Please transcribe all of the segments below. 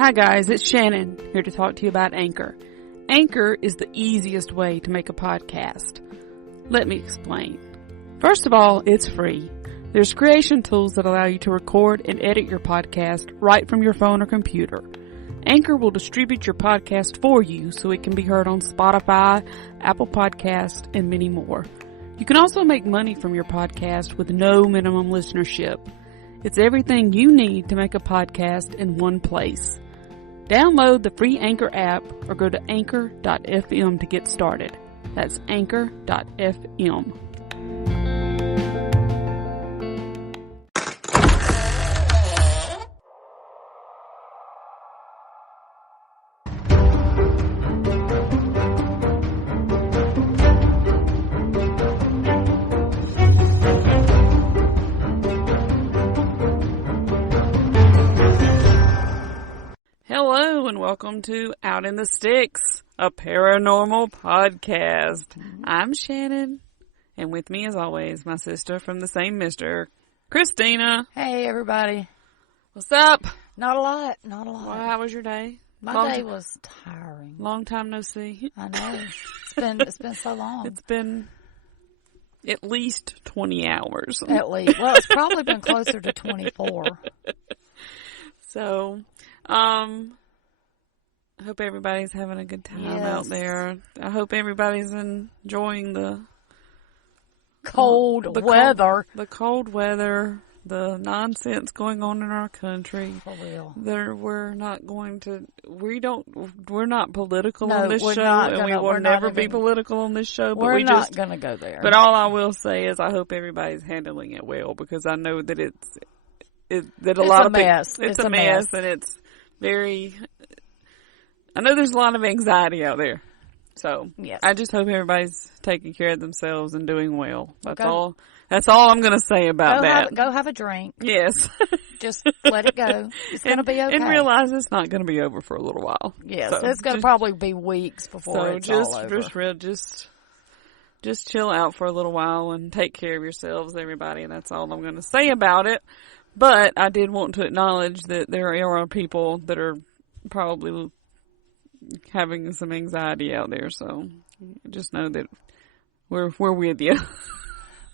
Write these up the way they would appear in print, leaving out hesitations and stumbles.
Hi guys, it's Shannon, here to talk to you about Anchor. Anchor is the easiest way to make a podcast. Let me explain. First of all, it's free. There's creation tools that allow you to record and edit your podcast right from your phone or computer. Anchor will distribute your podcast for you so it can be heard on Spotify, Apple Podcasts, and many more. You can also make money from your podcast with no minimum listenership. It's everything you need to make a podcast in one place. Download the free Anchor app or go to anchor.fm to get started. That's anchor.fm. Hello and welcome to Out in the Sticks, a paranormal podcast. I'm Shannon, and with me as always, my sister from the same mister, Christina. Hey everybody. What's up? Not a lot. Well, how was your day? My day was tiring. Long time no see. I know. It's been so long. It's been at least 20 hours. At least. Well, it's probably been closer to 24. So, I hope everybody's having a good time out there. I hope everybody's enjoying the cold weather. The cold weather, the nonsense going on in our country. For real. We're not political on this show, and we will never be political on this show. But we're not going to go there. But all I will say is I hope everybody's handling it well, because I know that it's a mess. It's a mess, and it's very. I know there's a lot of anxiety out there, so yes. I just hope everybody's taking care of themselves and doing well. That's all I'm going to say about that. Go have a drink. Yes. Just let it go. It's going to be okay. And realize it's not going to be over for a little while. Yes, so it's going to probably be weeks before it's all over. Just chill out for a little while and take care of yourselves, everybody, and that's all I'm going to say about it. But I did want to acknowledge that there are people that are probably having some anxiety out there, so just know that we're with you.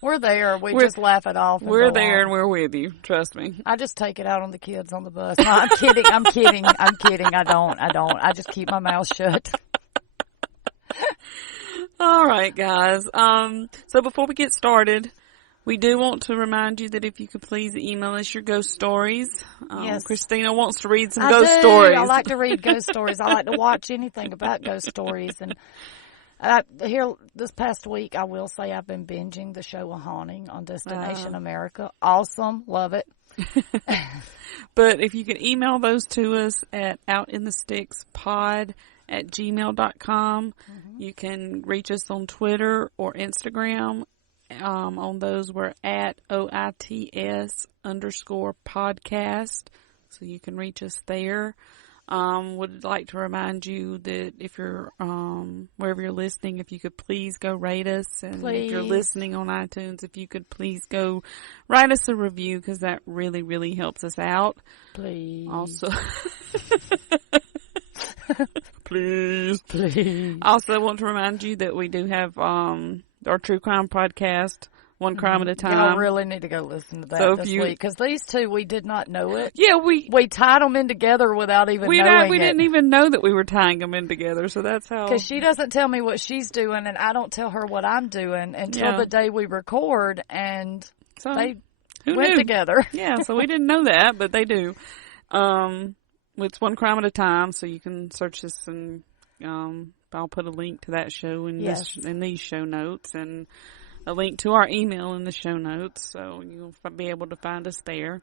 We're there. We just laugh it off. We're there and we're with you. Trust me. I just take it out on the kids on the bus. No, I'm kidding. I'm kidding. I don't. I just keep my mouth shut. All right, guys. So before we get started, we do want to remind you that if you could please email us your ghost stories. Yes. Christina wants to read some ghost stories. I like to read ghost stories. I like to watch anything about ghost stories. And here this past week, I will say I've been binging the show A Haunting on Destination America. Awesome. Love it. But if you could email those to us at outinthestickspod@gmail.com. Mm-hmm. You can reach us on Twitter or Instagram. On those, we're at OITS_podcast, so you can reach us there. Would like to remind you that if you're, wherever you're listening, if you could please go rate us, and if you're listening on iTunes, if you could please go write us a review, because that really, really helps us out. Please. Also, please. Please. Also want to remind you that we do have, our true crime podcast, One Crime at a Time. Y'all really need to go listen to that this week, because these two, we did not know it. Yeah, we tied them in together without even knowing it. We didn't even know that we were tying them in together, so that's how. Because she doesn't tell me what she's doing, and I don't tell her what I'm doing until the day we record, and so, they went together. Yeah, so we didn't know that, but they do. It's One Crime at a Time, so you can search this, and I'll put a link to that show in these show notes, and a link to our email in the show notes, so you'll be able to find us there.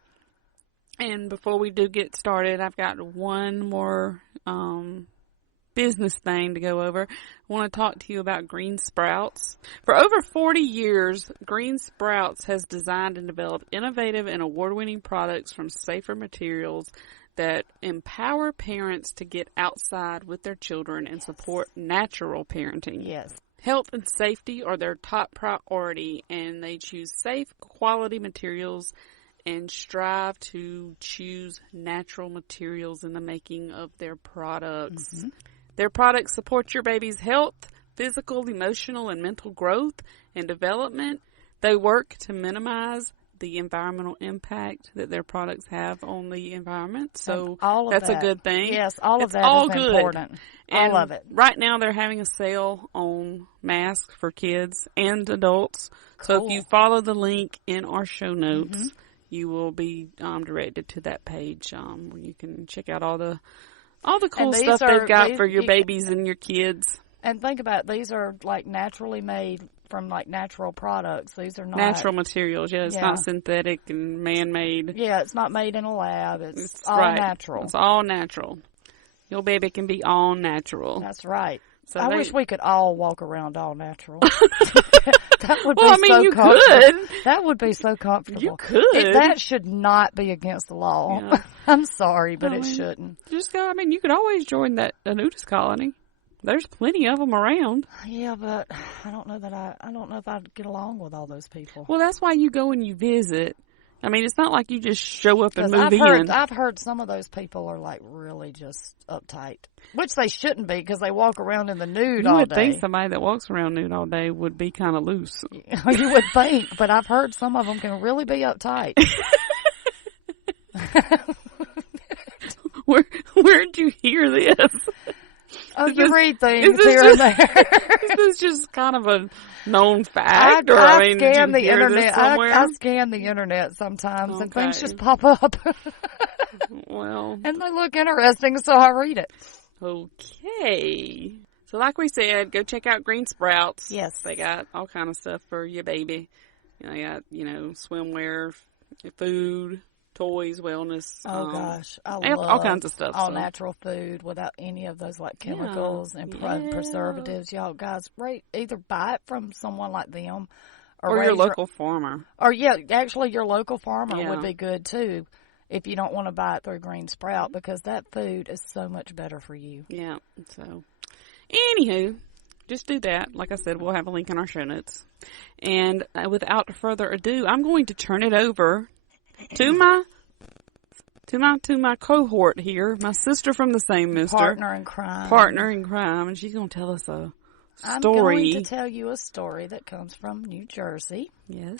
And before we do get started, I've got one more business thing to go over. I want to talk to you about Green Sprouts. For over 40 years, Green Sprouts has designed and developed innovative and award-winning products from safer materials that empower parents to get outside with their children and support natural parenting. Yes. Health and safety are their top priority, and they choose safe, quality materials and strive to choose natural materials in the making of their products. Mm-hmm. Their products support your baby's health, physical, emotional, and mental growth and development. They work to minimize the environmental impact that their products have on the environment. So that's a good thing. Yes, all of that is important. And all of it. Right now they're having a sale on masks for kids and adults. Cool. So if you follow the link in our show notes, mm-hmm. you will be directed to that page where you can check out all the cool stuff they've got for your babies and your kids. And think about it, these are like naturally made from like natural products. These are not natural materials. Yeah, it's not synthetic and man-made. Yeah, it's not made in a lab. It's all natural. It's all natural. Your baby can be all natural. That's right. So I wish we could all walk around all natural. That would be so comfortable. Could. That would be so comfortable. You could. That should not be against the law. Yeah. I'm sorry, but it shouldn't. You could always join a nudist colony. There's plenty of them around. Yeah, but I don't know if I'd get along with all those people. Well, that's why you go and you visit. I mean, it's not like you just show up and move in. I've heard some of those people are like really just uptight, which they shouldn't be because they walk around in the nude all day. You would think somebody that walks around nude all day would be kind of loose. You would think, but I've heard some of them can really be uptight. Where'd you hear this? Oh, you read things here and there. Is this just kind of a known fact? I scan the internet. I scan the internet sometimes, and things just pop up. Well. And they look interesting, so I read it. Okay. So like we said, go check out Green Sprouts. Yes. They got all kind of stuff for your baby. They got, swimwear, food, toys, wellness. Oh gosh, I love all kinds of stuff. All natural food without any of those like chemicals and preservatives. Y'all guys, either buy it from someone like them, or your local farmer. Or actually your local farmer would be good too, if you don't want to buy it through Green Sprout because that food is so much better for you. Yeah. So, anywho. Just do that. Like I said, we'll have a link in our show notes. And without further ado, I'm going to turn it over to my cohort here, my sister from the same mister. Partner in crime. And she's going to tell us a story. I'm going to tell you a story that comes from New Jersey. Yes.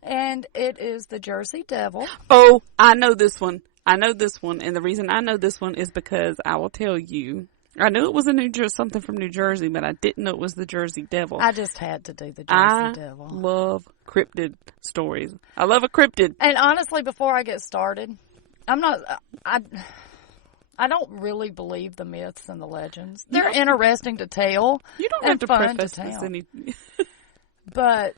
And it is the Jersey Devil. Oh, I know this one. And the reason I know this one is because I will tell you. I knew it was something from New Jersey, but I didn't know it was the Jersey Devil. I just had to do the Jersey Devil. I love cryptid stories. I love a cryptid. And honestly, before I get started, I don't really believe the myths and the legends. They're interesting to tell. You don't have to preface this anything. But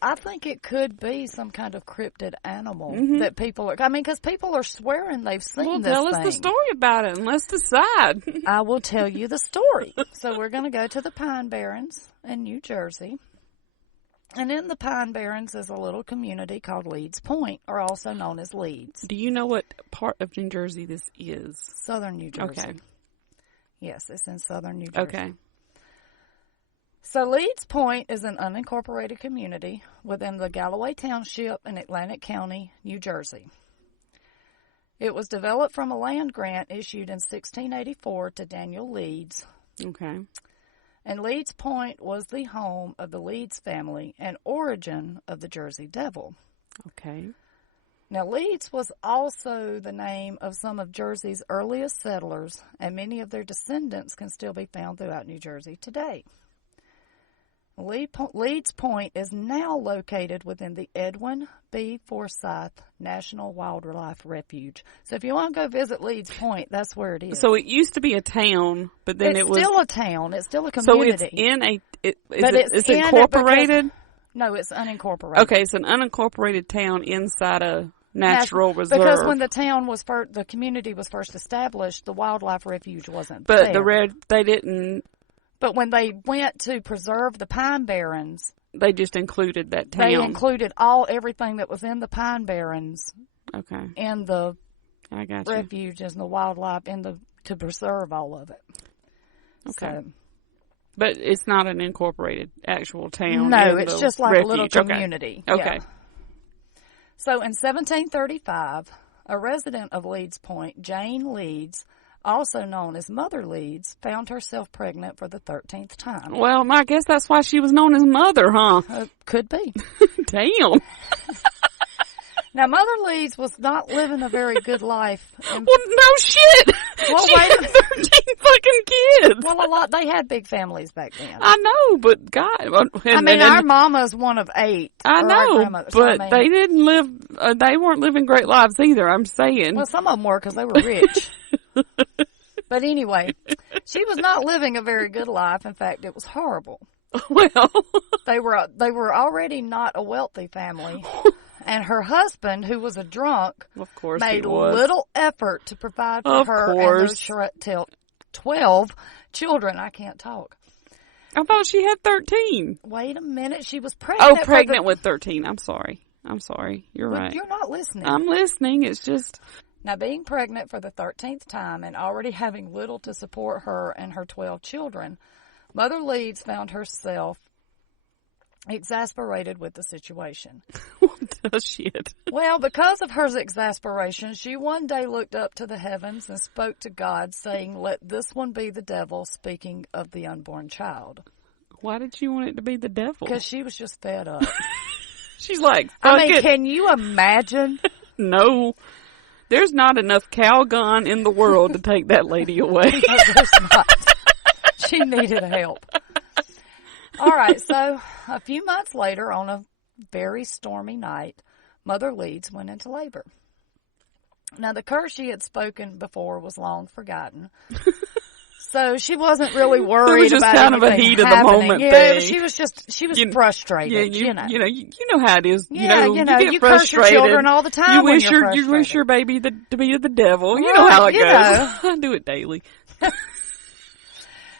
I think it could be some kind of cryptid animal that people are, because people are swearing they've seen this thing. Well, tell us the story about it and let's decide. I will tell you the story. So we're going to go to the Pine Barrens in New Jersey. And in the Pine Barrens is a little community called Leeds Point, or also known as Leeds. Do you know what part of New Jersey this is? Southern New Jersey. Okay. Yes, it's in southern New Jersey. Okay. So Leeds Point is an unincorporated community within the Galloway Township in Atlantic County, New Jersey. It was developed from a land grant issued in 1684 to Daniel Leeds. Okay. And Leeds Point was the home of the Leeds family and origin of the Jersey Devil. Okay. Now, Leeds was also the name of some of Jersey's earliest settlers, and many of their descendants can still be found throughout New Jersey today. Leeds Point is now located within the Edwin B. Forsyth National Wildlife Refuge. So if you want to go visit Leeds Point, that's where it is. So it used to be a town, but then it's still a town. It's still a community. So it's in a... It's incorporated? No, it's unincorporated. Okay, it's an unincorporated town inside a natural reserve. Because when the community was first established, the wildlife refuge wasn't there. But they didn't... But when they went to preserve the Pine Barrens, they just included that town. They included everything that was in the Pine Barrens. Okay. And the refuge and the wildlife to preserve all of it. Okay. So, but it's not an incorporated actual town. No, it's just like a little community. Okay. Yeah. So in 1735, a resident of Leeds Point, Jane Leeds, also known as Mother Leeds, found herself pregnant for the 13th time. Well, I guess that's why she was known as Mother, huh? Could be. Damn. Now, Mother Leeds was not living a very good life. Well, no shit. Well, she had 13 fucking kids. Well, they had big families back then. I know, but God. Our mama's one of 8. I know, but they didn't live, they weren't living great lives either, I'm saying. Well, some of them were because they were rich. But anyway, she was not living a very good life. In fact, it was horrible. Well. They were already not a wealthy family. And her husband, who was a drunk, of course made little effort to provide for her and their 12 children. I can't talk. I thought she had 13. Wait a minute. She was pregnant. Oh, pregnant with 13. I'm sorry. You're right. You're not listening. I'm listening. It's just... Now, being pregnant for the 13th time and already having little to support her and her 12 children, Mother Leeds found herself exasperated with the situation. What shit? Well, because of her exasperation, she one day looked up to the heavens and spoke to God, saying, "Let this one be the devil," speaking of the unborn child. Why did she want it to be the devil? Because she was just fed up. She's like, fuck it. Can you imagine? No. There's not enough Calgon in the world to take that lady away. No, there's not. She needed help. All right, so a few months later, on a very stormy night, Mother Leeds went into labor. Now, the curse she had spoken before was long forgotten, so she wasn't really worried about anything happening. It was just kind of a heat of the moment thing. She was frustrated. You know how it is. You get frustrated. Curse your children all the time. You wish your baby to be the devil. You know how it goes. I do it daily.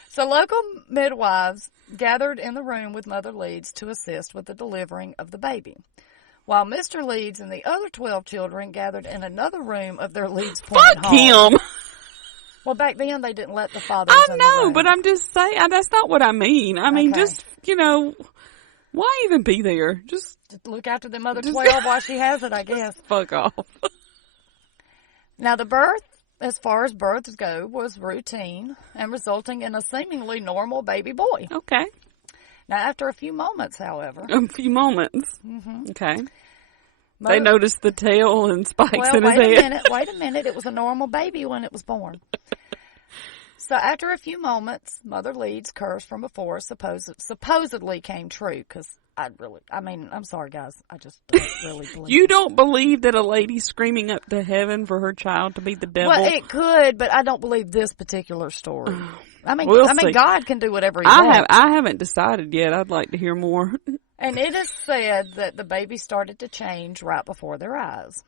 So local midwives gathered in the room with Mother Leeds to assist with the delivering of the baby, while Mr. Leeds and the other 12 children gathered in another room of their Leeds Point home. Fuck him! Well, back then they didn't let the fathers in the room. But I'm just saying, that's not what I mean. I mean, just, why even be there? Just look after the mother 12 while she has it, I guess. Fuck off. Now, the birth, as far as births go, was routine and resulting in a seemingly normal baby boy. Okay. Now, after a few moments, however. A few moments? Mm-hmm. Okay. They noticed the tail and spikes in his head. Wait a minute. It was a normal baby when it was born. So after a few moments, Mother Leeds' curse from before supposedly came true, because I'm sorry, guys. I just don't really believe You don't believe that a lady screaming up to heaven for her child to be the devil? Well, it could, but I don't believe this particular story. God can do whatever he wants. I haven't decided yet. I'd like to hear more. And it is said that the baby started to change right before their eyes.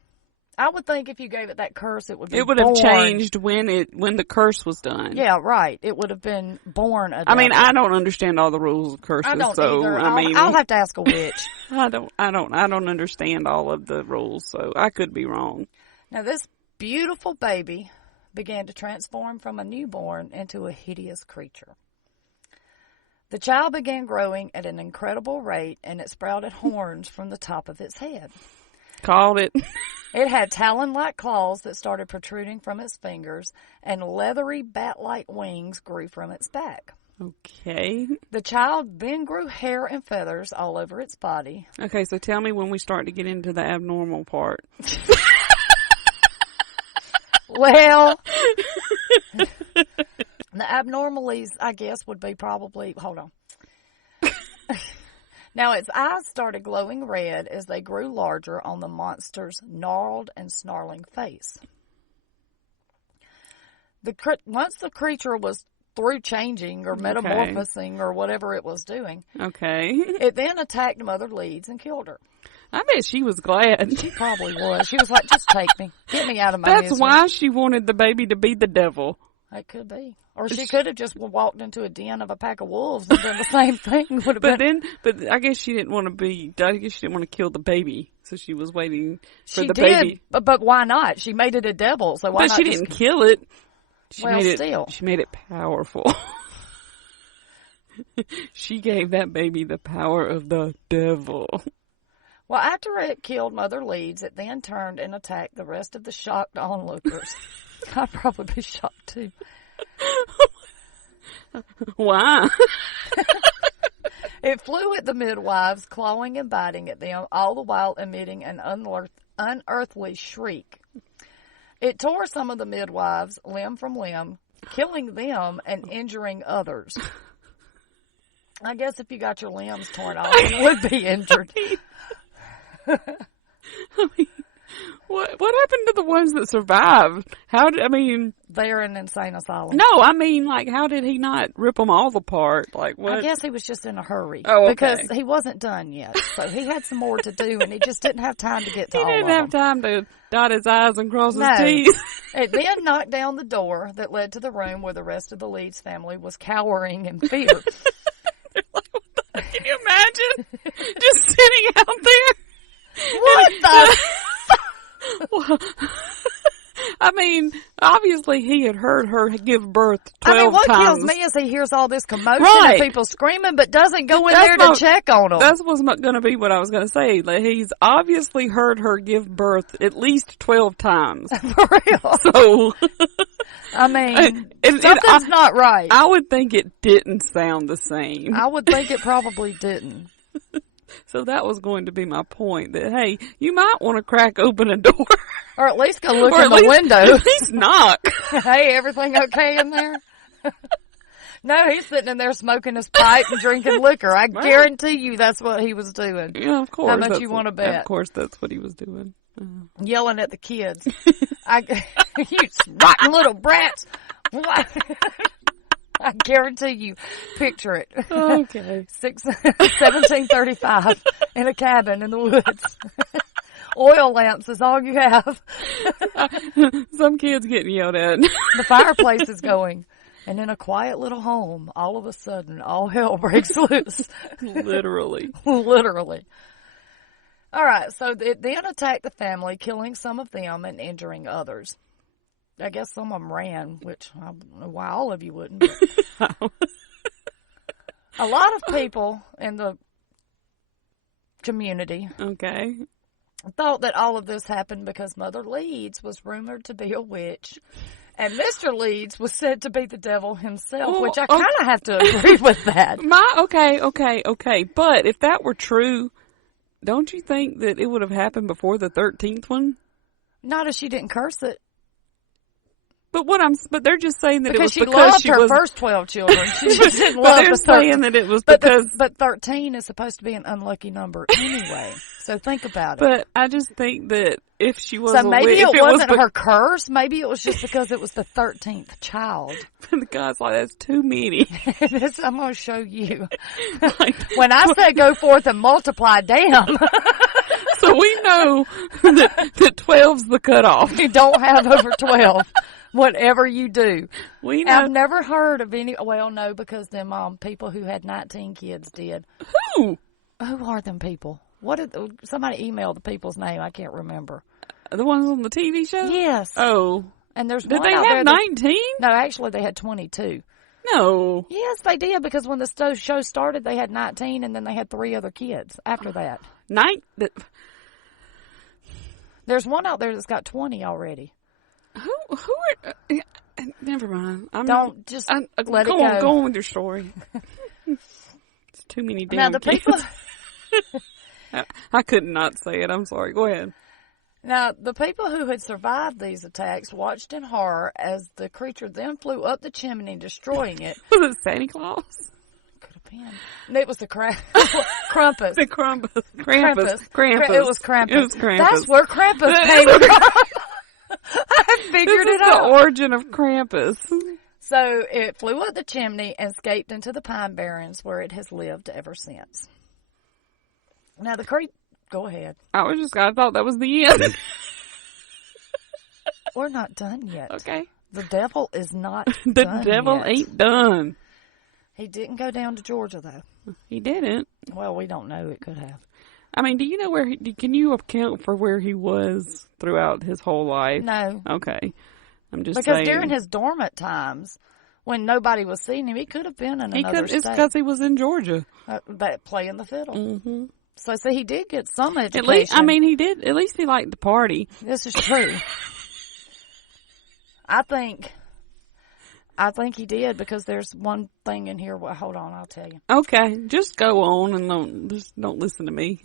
I would think if you gave it that curse, it would be have changed when the curse was done. Yeah, right. It would have been born a devil. I mean, I don't understand all the rules of curses. I don't either. I'll have to ask a witch. I don't understand all of the rules, so I could be wrong. Now, this beautiful baby began to transform from a newborn into a hideous creature. The child began growing at an incredible rate, and it sprouted horns from the top of its head. Called it. It had talon-like claws that started protruding from its fingers, and leathery bat-like wings grew from its back. Okay. The child then grew hair and feathers all over its body. Okay, so tell me when we start to get into the abnormal part. Well, the abnormalities, I guess, would be probably... Hold on. Now, its eyes started glowing red as they grew larger on the monster's gnarled and snarling face. Once the creature was through changing or metamorphosing or whatever it was doing, it then attacked Mother Leeds and killed her. I bet she was glad. She probably was. She was like, just take me. Get me out of my misery. That's why she wanted the baby to be the devil. It could be. Or she could have just walked into a den of a pack of wolves and done the same thing. But I guess she didn't want to kill the baby. So she was waiting for the baby. But why not? She made it a devil, so why not? But she didn't kill it. She made it powerful. She gave that baby the power of the devil. Well, after it killed Mother Leeds, it then turned and attacked the rest of the shocked onlookers. I'd probably be shocked too. Why? It flew at the midwives, clawing and biting at them, all the while emitting an unearthly shriek. It tore some of the midwives limb from limb, killing them and injuring others. I guess if you got your limbs torn off, you would be injured. I mean, what happened to the ones that survived? They're in an insane asylum. No, I mean, like, how did he not rip them all apart? Like, what? I guess he was just in a hurry. Oh, okay. Because he wasn't done yet. So he had some more to do, and he just didn't have time to get to all of them. He didn't have time to dot his I's and cross his T's. It then knocked down the door that led to the room where the rest of the Leeds family was cowering in fear. Can you imagine? Just sitting out there? What the? Well, I mean, obviously he had heard her give birth 12 times. What kills me is he hears all this commotion and people screaming, but doesn't go in there to check on them. That was going to be what I was going to say. Like, he's obviously heard her give birth at least 12 times. For real. So, I mean, something's not right. I would think it didn't sound the same. I would think it probably didn't. So that was going to be my point, that, hey, you might want to crack open a door. Or at least go look in the window. At least knock. Hey, everything okay in there? No, he's sitting in there smoking his pipe and drinking liquor. I guarantee you that's what he was doing. Yeah, of course. How much you want to bet? Of course that's what he was doing. Yelling at the kids. You rotten little brats. What? I guarantee you. Picture it. Okay. 1735 in a cabin in the woods. Oil lamps is all you have. Some kids getting yelled at. The fireplace is going. And in a quiet little home, all of a sudden, all hell breaks loose. Literally. Literally. All right, so it then attacked the family, killing some of them and injuring others. I guess some of them ran, which I don't know why all of you wouldn't. But a lot of people in the community thought that all of this happened because Mother Leeds was rumored to be a witch, and Mr. Leeds was said to be the devil himself, which I kind of have to agree with that. Okay. But if that were true, don't you think that it would have happened before the 13th one? Not if she didn't curse it. But they're just saying that because it was because she loved her first 12 children. She just didn't love they're the 13. saying that it was because. But 13 is supposed to be an unlucky number anyway. So think about it. But I just think that if she was, so maybe it wasn't her curse. Maybe it was just because it was the 13th child. And God's like, that's too many. I'm going to show you. When I say go forth and multiply, damn. So we know that 12's the cutoff. You don't have over 12. Whatever you do. We know. I've never heard of any, well, no, because them people who had 19 kids did. Who? Who are them people? Somebody emailed the people's name. I can't remember. The ones on the TV show? Yes. Oh. And there's did one they out have 19? No, actually they had 22. No. Yes, they did, because when the show started, they had 19, and then they had 3 other kids after that. There's one out there that's got 20 already. Who are... never mind. Let it go. Go on with your story. It's too many damn kids. People... I could not say it. I'm sorry. Go ahead. Now, the people who had survived these attacks watched in horror as the creature then flew up the chimney, destroying it. Was it Santa Claus? Could have been. It was the Krampus. The Krampus. It was Krampus. It was Krampus. That's where Krampus came from. I figured it out. The origin of Krampus. So it flew up the chimney and escaped into the pine barrens, where it has lived ever since. Now go ahead. I thought that was the end. We're not done yet. Okay. The devil is not done The devil yet. ain't done. He didn't go down to Georgia, though. He didn't. Well, we don't know. It could have. I mean, do you know can you account for where he was throughout his whole life? No. Okay. I'm just because saying. During his dormant times, when nobody was seeing him, he could have been in another state. It's because he was in Georgia. Playing the fiddle. Mm-hmm. So he did get some education. At least, I mean, he did. At least he liked the party. This is true. I think he did, because there's one thing in here. Well, hold on, I'll tell you. Okay, just go on and don't listen to me.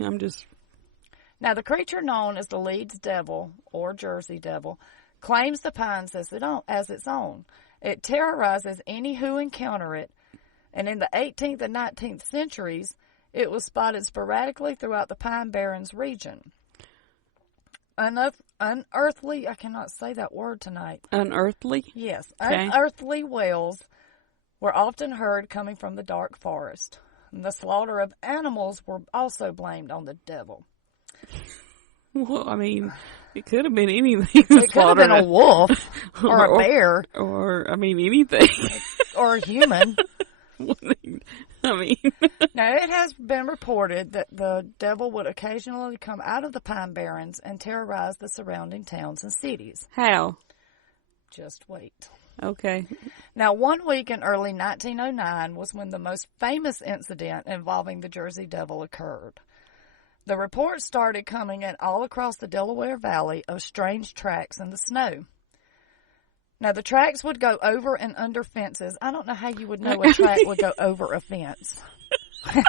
Now, the creature known as the Leeds Devil, or Jersey Devil, claims the pines as its own. It terrorizes any who encounter it, and in the 18th and 19th centuries, it was spotted sporadically throughout the Pine Barrens region. Unearthly, I cannot say that word tonight. Unearthly? Yes. Okay. Unearthly wails were often heard coming from the dark forest. And the slaughter of animals were also blamed on the devil. Well, I mean, it could have been anything. It could have been a wolf or a bear. Or, I mean, anything. Or a human. I mean. Now, it has been reported that the devil would occasionally come out of the Pine Barrens and terrorize the surrounding towns and cities. How? Just wait. Okay. Now, 1 week in early 1909 was when the most famous incident involving the Jersey Devil occurred. The reports started coming in all across the Delaware Valley of strange tracks in the snow. Now, the tracks would go over and under fences. I don't know how you would know a track would go over a fence. Because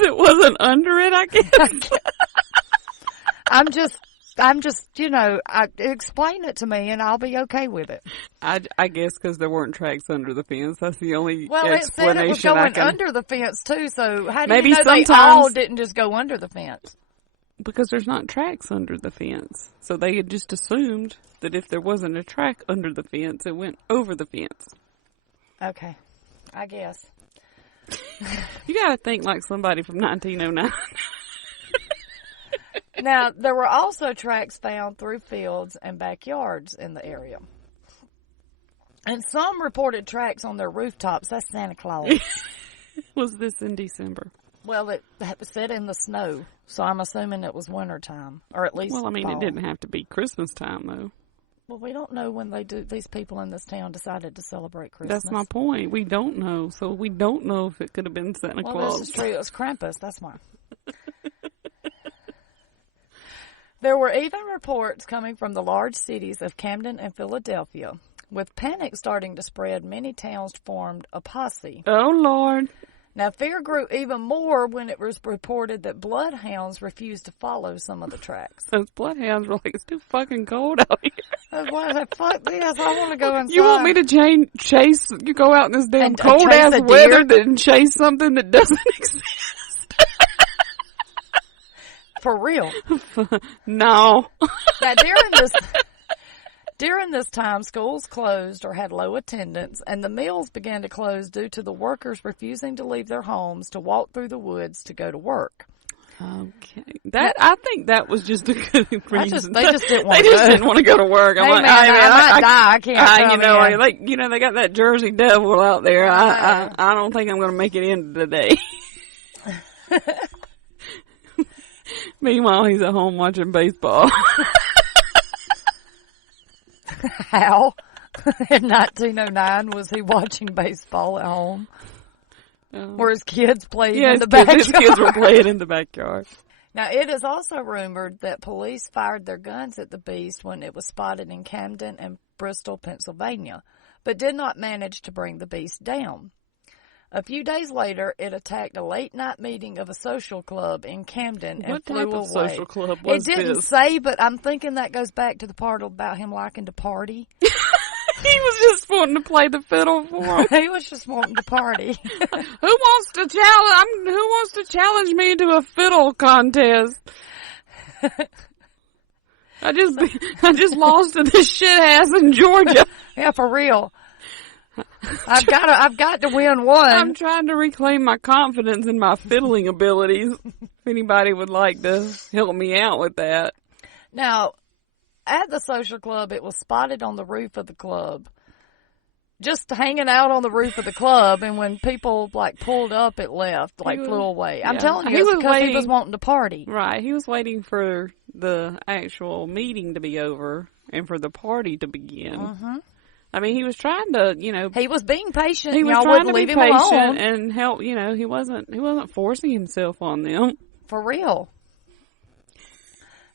it wasn't under it, I guess. I'm just, explain it to me and I'll be okay with it. I guess because there weren't tracks under the fence. That's the only explanation. Well, it said it was going under the fence too, so how do you know they all didn't just go under the fence? Because there's not tracks under the fence. So they had just assumed that if there wasn't a track under the fence, it went over the fence. Okay. I guess. You gotta think like somebody from 1909. Now, there were also tracks found through fields and backyards in the area. And some reported tracks on their rooftops. That's Santa Claus. Was this in December? Well, it said in the snow, so I'm assuming it was wintertime, or at least Well, I mean, fall. It didn't have to be Christmas time, though. Well, we don't know when these people in this town decided to celebrate Christmas. That's my point. We don't know, so we don't know if it could have been Santa Claus. Well, this is true. It was Krampus. That's why. There were even reports coming from the large cities of Camden and Philadelphia. With panic starting to spread, many towns formed a posse. Oh, Lord. Now, fear grew even more when it was reported that bloodhounds refused to follow some of the tracks. Those bloodhounds were like, it's too fucking cold out here. Fuck this, I want to go inside. You want me to chase, you go out in this damn cold-ass weather and chase something that doesn't exist? For real. No. Now, during this time, schools closed or had low attendance, and the mills began to close due to the workers refusing to leave their homes to walk through the woods to go to work. Okay. I think that was just a good reason. They just didn't want to go. They just didn't want to go to work. I'm like, I might die. I can't they got that Jersey Devil out there. I don't think I'm going to make it in today. Meanwhile, he's at home watching baseball. How? In 1909, was he watching baseball at home? Where his kids played in the backyard? His kids were playing in the backyard. Now, it is also rumored that police fired their guns at the beast when it was spotted in Camden and Bristol, Pennsylvania, but did not manage to bring the beast down. A few days later, it attacked a late-night meeting of a social club in Camden and flew away. What type of social club was this? It didn't say, but I'm thinking that goes back to the part about him liking to party. He was just wanting to play the fiddle for him. He was just wanting to party. Who wants to challenge me to a fiddle contest? I just lost to this shit ass in Georgia. Yeah, for real. I've got to win one. I'm trying to reclaim my confidence in my fiddling abilities. If anybody would like to help me out with that. Now, at the social club, it was spotted on the roof of the club. Just hanging out on the roof of the club, and when people pulled up, it left, flew away. Yeah. I'm telling you, it's because he was wanting to party. Right, he was waiting for the actual meeting to be over and for the party to begin. Uh-huh. I mean, he was trying to, He was being patient. He was Y'all trying wouldn't to be leave him patient alone. and help, he wasn't forcing himself on them. For real.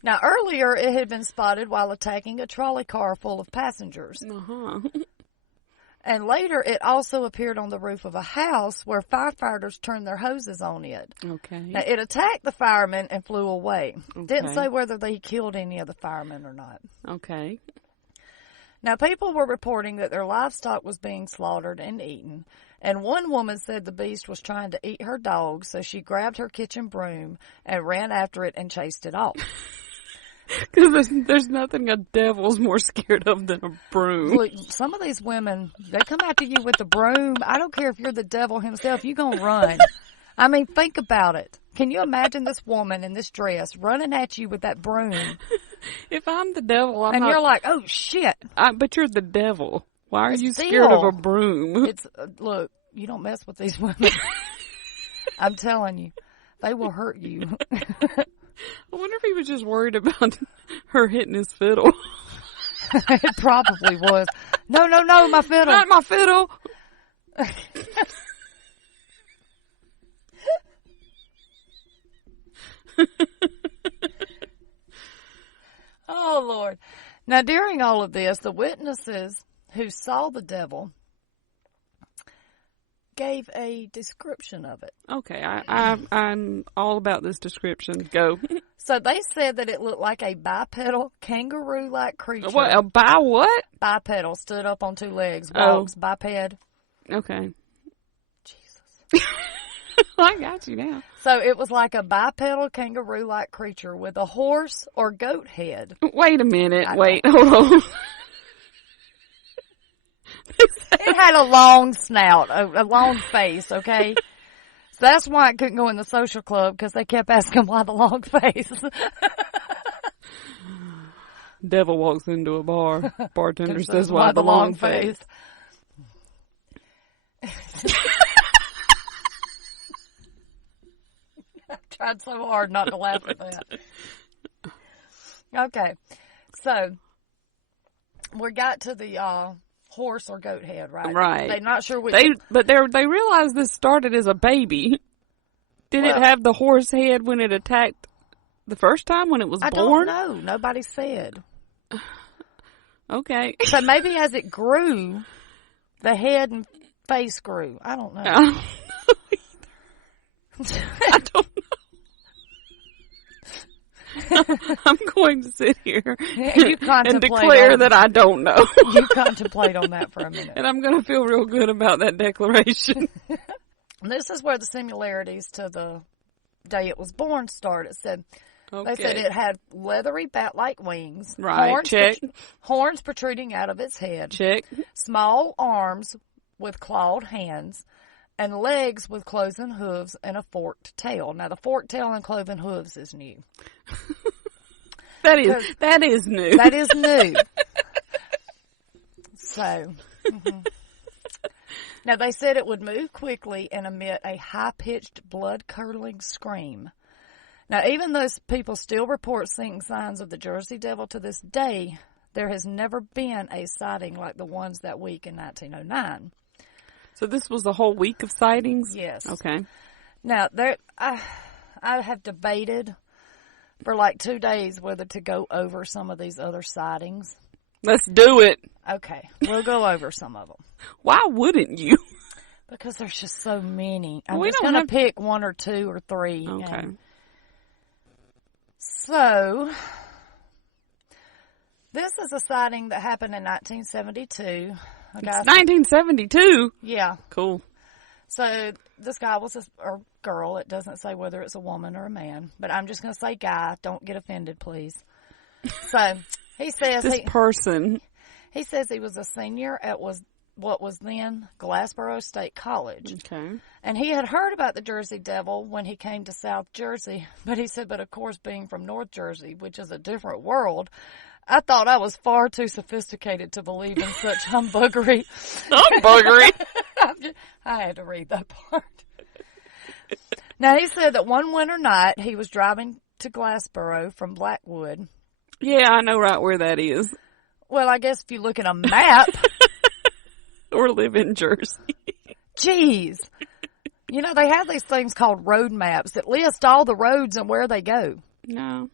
Now, earlier, it had been spotted while attacking a trolley car full of passengers. Uh-huh. And later, it also appeared on the roof of a house where firefighters turned their hoses on it. Okay. Now, it attacked the firemen and flew away. Okay. Didn't say whether they killed any of the firemen or not. Okay. Now, people were reporting that their livestock was being slaughtered and eaten. And one woman said the beast was trying to eat her dog, so she grabbed her kitchen broom and ran after it and chased it off. Because there's nothing a devil's more scared of than a broom. Look, some of these women, they come after you with the broom. I don't care if you're the devil himself, you're going to run. I mean, think about it. Can you imagine this woman in this dress running at you with that broom? If I'm the devil, you're like, oh, shit. But you're the devil. Why are you scared of a broom? Look, you don't mess with these women. I'm telling you, they will hurt you. I wonder if he was just worried about her hitting his fiddle. It probably was. No, my fiddle. Not my fiddle. Oh, Lord. Now, during all of this, the witnesses who saw the devil gave a description of it. Okay, I'm all about this description. Go. So they said that it looked like a bipedal, kangaroo-like creature. What? A what? Bipedal, stood up on two legs, walks, biped. Okay. Jesus. I got you now. So it was like a bipedal, kangaroo-like creature with a horse or goat head. Wait a minute. Hold on. It had a long snout, a long face, okay? So that's why it couldn't go in the social club, because they kept asking why the long face. Devil walks into a bar. Bartender says, why the long face? I tried so hard not to laugh at that. Okay, so we got to the horse or goat head, right? Right. They're not sure which. But they realized this started as a baby. Did it have the horse head when it attacked the first time when it was born? I don't know. Nobody said. Okay. So maybe as it grew, the head and face grew. I don't know. I don't know either. I don't know. I'm going to sit here and declare that I don't know. You contemplate on that for a minute. And I'm going to feel real good about that declaration. This is where the similarities to the day it was born start. It said, They said it had leathery bat-like wings. Right, check. Horns protruding out of its head. Check. Small arms with clawed hands. And legs with cloven hooves and a forked tail. Now, the forked tail and cloven hooves is new. That is new. That is new. So, Now, they said it would move quickly and emit a high-pitched, blood-curdling scream. Now, even though people still report seeing signs of the Jersey Devil to this day, there has never been a sighting like the ones that week in 1909. So this was a whole week of sightings? Yes. Okay. Now, I have debated for like 2 days whether to go over some of these other sightings. Let's do it. Okay. We'll go over some of them. Why wouldn't you? Because there's just so many. I'm just going to pick 1 or 2 or 3. Okay. So, this is a sighting that happened in 1972. It's 1972? Yeah. Cool. So, this guy was a girl. It doesn't say whether it's a woman or a man. But I'm just going to say guy. Don't get offended, please. So, he says... He says he was a senior at what was then Glassboro State College. Okay. And he had heard about the Jersey Devil when he came to South Jersey. But he said, but of course, being from North Jersey, which is a different world... I thought I was far too sophisticated to believe in such humbuggery. Humbuggery? I had to read that part. Now, he said that one winter night, he was driving to Glassboro from Blackwood. Yeah, I know right where that is. Well, I guess if you look at a map, or live in Jersey. Jeez. You know, they have these things called road maps that list all the roads and where they go. No.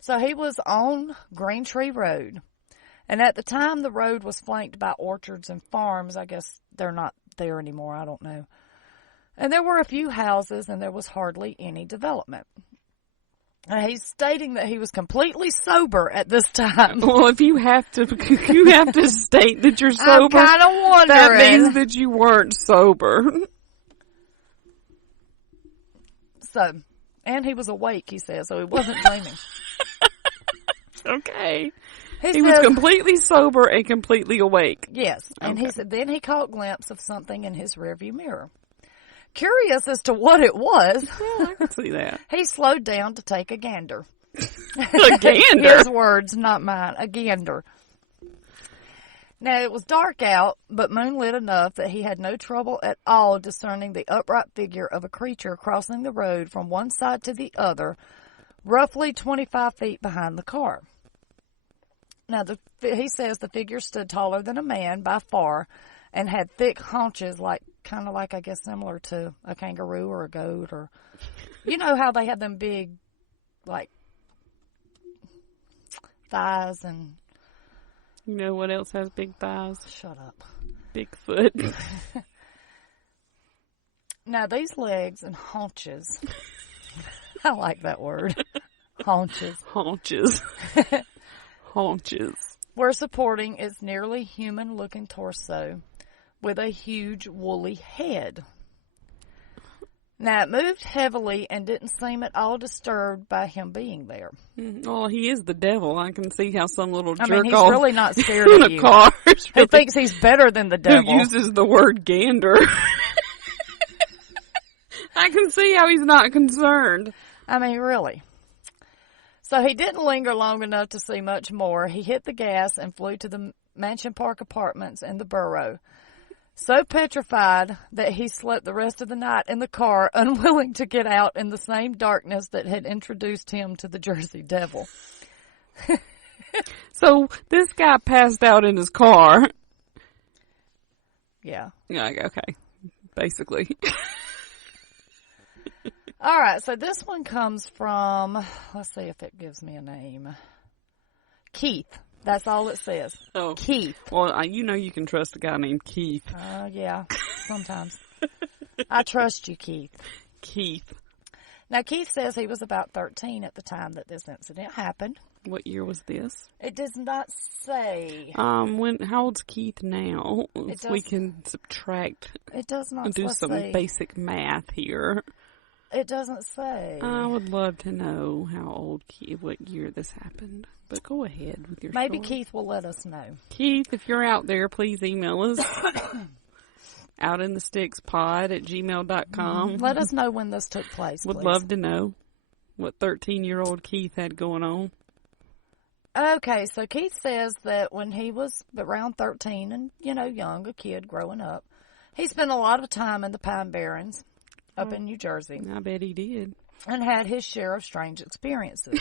So he was on Green Tree Road. And at the time, the road was flanked by orchards and farms. I guess they're not there anymore. I don't know. And there were a few houses, and there was hardly any development. He's stating that he was completely sober at this time. Well, if you have to state that you're sober, I'm kind of wondering. That means that you weren't sober. So, and he was awake, he says, so he wasn't dreaming. Okay. He was completely sober and completely awake. Yes. And he said then he caught a glimpse of something in his rearview mirror. Curious as to what it was. Yeah, I can see that. He slowed down to take a gander. A gander? His words, not mine. A gander. Now, it was dark out, but moonlit enough that he had no trouble at all discerning the upright figure of a creature crossing the road from one side to the other, roughly 25 feet behind the car. Now, he says the figure stood taller than a man by far and had thick haunches, kind of like, I guess, similar to a kangaroo or a goat, or, you know how they have them big, like, thighs and... You know what else has big thighs? Shut up. Bigfoot. Now, these legs and haunches, I like that word, haunches. Haunches. Haunches. Were supporting its nearly human-looking torso with a huge woolly head. Now, it moved heavily and didn't seem at all disturbed by him being there. Well, he is the devil. I can see how some little jerk-off he's really not scared of you. Car who thinks he's better than the devil. Who uses the word gander. I can see how he's not concerned. I mean, really. So he didn't linger long enough to see much more. He hit the gas and flew to the Mansion Park apartments in the borough. So petrified that he slept the rest of the night in the car, unwilling to get out in the same darkness that had introduced him to the Jersey Devil. So this guy passed out in his car. Yeah. Yeah, okay. Basically. All right, so this one comes from, let's see if it gives me a name. Keith. That's all it says. Oh. Keith. Well, you know you can trust a guy named Keith. Yeah, sometimes. I trust you, Keith. Keith. Now, Keith says he was about 13 at the time that this incident happened. What year was this? It does not say. How old's Keith now? So we can subtract. It does not do some basic math here. It doesn't say. I would love to know how old Keith, what year this happened. But go ahead with your Maybe story. Keith will let us know. Keith, if you're out there, please email us. outinthestickspod@gmail.com. Let us know when this took place, Would please. love to know what 13-year-old Keith had going on. Okay, so Keith says that when he was around 13 and, young, a kid growing up, he spent a lot of time in the Pine Barrens up in New Jersey. I bet he did. And had his share of strange experiences.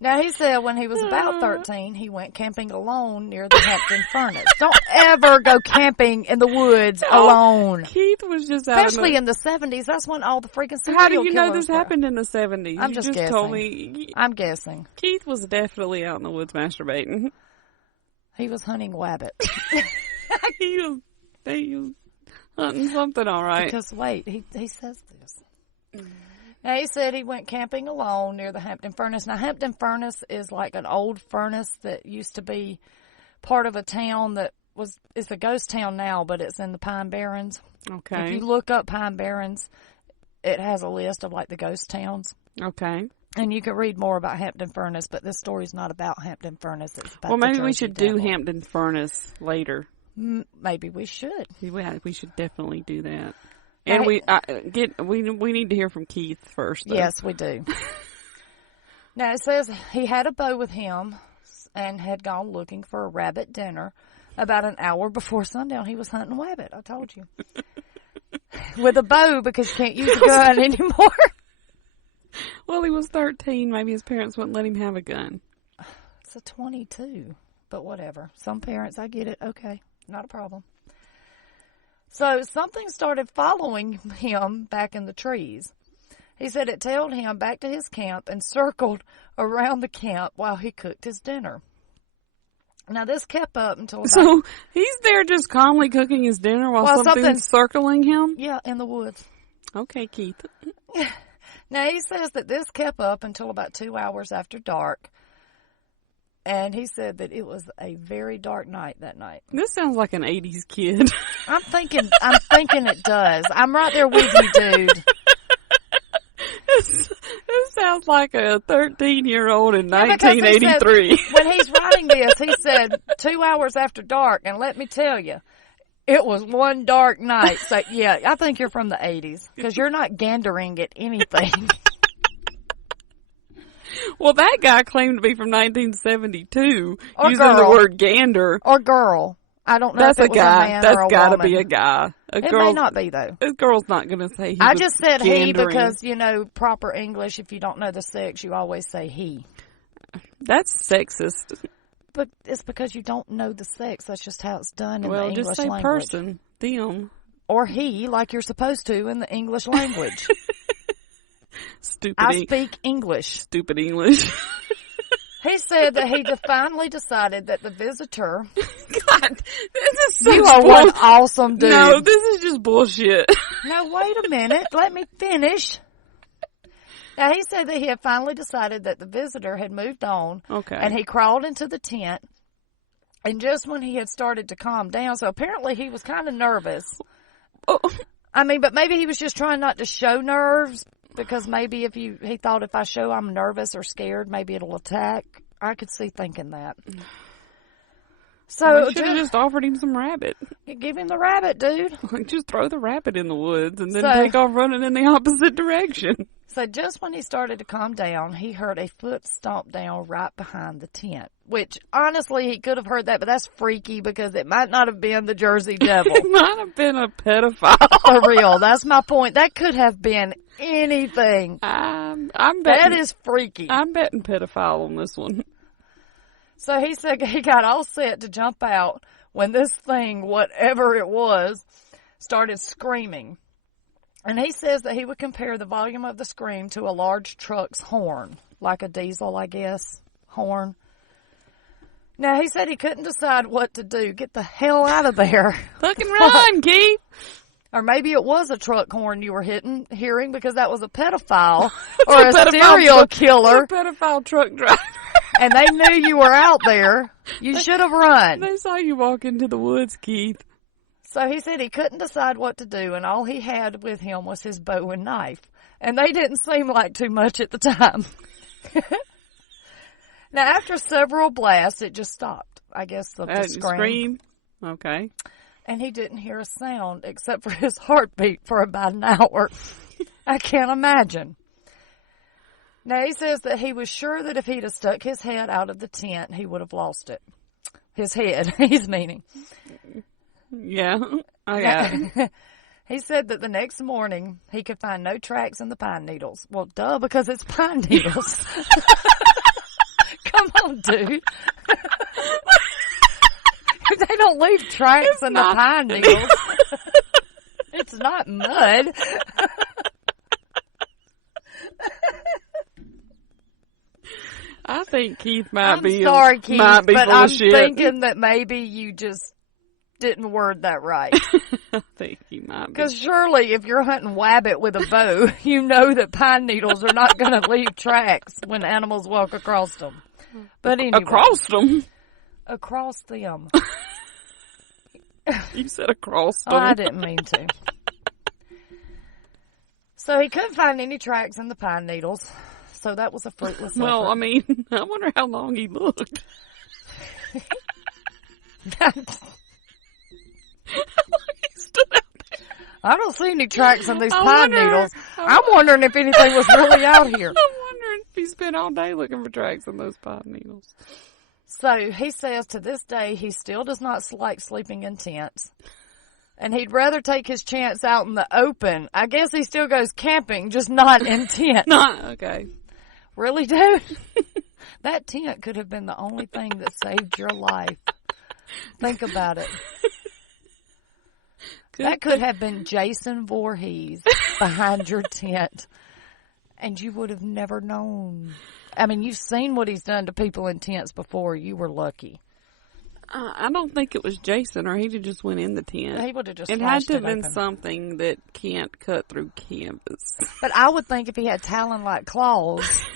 Now, he said when he was about 13, he went camping alone near the Hampton Furnace. Don't ever go camping in the woods alone. Keith was just out Especially in the 70s. That's when all the freaking serial How do you know killers this happened in the 70s? I'm just guessing. Told me. I'm guessing. Keith was definitely out in the woods masturbating. He was hunting wabbit. He was hunting something, all right. Because, wait, he says this. Now, he said he went camping alone near the Hampton Furnace. Now, Hampton Furnace is like an old furnace that used to be part of a town that it's a ghost town now, but it's in the Pine Barrens. Okay. If you look up Pine Barrens, it has a list of, like, the ghost towns. Okay. And you can read more about Hampton Furnace, but this story's not about Hampton Furnace. It's about maybe the we Jersey should Devil. do Hampton Furnace later. Maybe we should. We should definitely do that. And we need to hear from Keith first, though. Yes, we do. Now, it says he had a bow with him and had gone looking for a rabbit dinner. About an hour before sundown, he was hunting rabbit. I told you. With a bow, because you can't use a gun anymore. Well, he was 13. Maybe his parents wouldn't let him have a gun. It's a 22, but whatever. Some parents, I get it. Okay, not a problem. So something started following him back in the trees. He said it tailed him back to his camp and circled around the camp while he cooked his dinner. Now, this kept up until about... So, he's there just calmly cooking his dinner while something's circling him? Yeah, in the woods. Okay, Keith. Now, he says that this kept up until about 2 hours after dark. And he said that it was a very dark night that night. This sounds like an 80s kid. I'm thinking it does. I'm right there with you, dude. This sounds like a 13-year-old in 1983. He said, when he's writing this, he said 2 hours after dark, and let me tell you, it was one dark night. So, yeah, I think you're from the 80s, because you're not gandering at anything. Well, that guy claimed to be from 1972, or using the word gander. Or girl. I don't know That's if it was a man or a woman. That's got to be a guy. It may not be, though. A girl's not going to say he I just said gandering. he because, you know, proper English, if you don't know the sex, you always say he. That's sexist. But it's because you don't know the sex. That's just how it's done in the English just say language. person, them. Or he, like you're supposed to in the English language. Stupid. I speak English. Stupid English. He said that he finally decided that the visitor... God, this is such You are one awesome dude. No, this is just bullshit. No, wait a minute. Let me finish. Now, he said that he had finally decided that the visitor had moved on. Okay. And he crawled into the tent. And just when he had started to calm down, so apparently he was kind of nervous. Oh. I mean, but maybe he was just trying not to show nerves. Because maybe he thought if I show I'm nervous or scared, maybe it'll attack. I could see thinking that. So should have just offered him some rabbit. Give him the rabbit, dude. Just throw the rabbit in the woods and then take off running in the opposite direction. So just when he started to calm down, he heard a foot stomp down right behind the tent. Which, honestly, he could have heard that, but that's freaky because it might not have been the Jersey Devil. It might have been a pedophile. For real. That's my point. That could have been anything. I'm betting, that is freaky. I'm betting pedophile on this one. So he said he got all set to jump out when this thing, whatever it was, started screaming. And he says that he would compare the volume of the scream to a large truck's horn, like a diesel, I guess, horn. Now, he said he couldn't decide what to do. Get the hell out of there. Fucking run, Keith. Or maybe it was a truck horn you were hearing because that was a pedophile or a serial killer. A pedophile truck driver. And they knew you were out there. You should have run. They saw you walk into the woods, Keith. So he said he couldn't decide what to do, and all he had with him was his bow and knife. And they didn't seem like too much at the time. Now, after several blasts, it just stopped, I guess, the scream. Okay. And he didn't hear a sound except for his heartbeat for about an hour. I can't imagine. Now, he says that he was sure that if he'd have stuck his head out of the tent, he would have lost it. His head, he's meaning. Yeah, I got it. He said that the next morning, he could find no tracks in the pine needles. Well, duh, because it's pine needles. Come on, dude. They don't leave tracks in the pine needles. It's not mud. I think Keith might be sorry, Keith, might be but full I'm of shit. thinking that maybe you just didn't word that right. I think he might be. Because surely if you're hunting wabbit with a bow, you know that pine needles are not going to leave tracks when animals walk across them. But anyway. Across them? Across them. You said across them. Oh, I didn't mean to. So he couldn't find any tracks in the pine needles. So that was a fruitless effort. Well, I mean, I wonder how long he looked. How long he stood out there. I don't see any tracks in these pine needles. I'm wondering if anything was really out here. I'm wondering if he spent all day looking for tracks in those pine needles. So he says to this day he still does not like sleeping in tents. And he'd rather take his chance out in the open. I guess he still goes camping, just not in tents. Not, okay. Really, dude? That tent could have been the only thing that saved your life. Think about it. That could have been Jason Voorhees behind your tent, and you would have never known. I mean, you've seen what he's done to people in tents before. You were lucky. I don't think it was Jason, or he just went in the tent. He would have just. It had to have been something that can't cut through canvas. But I would think if he had talon-like claws.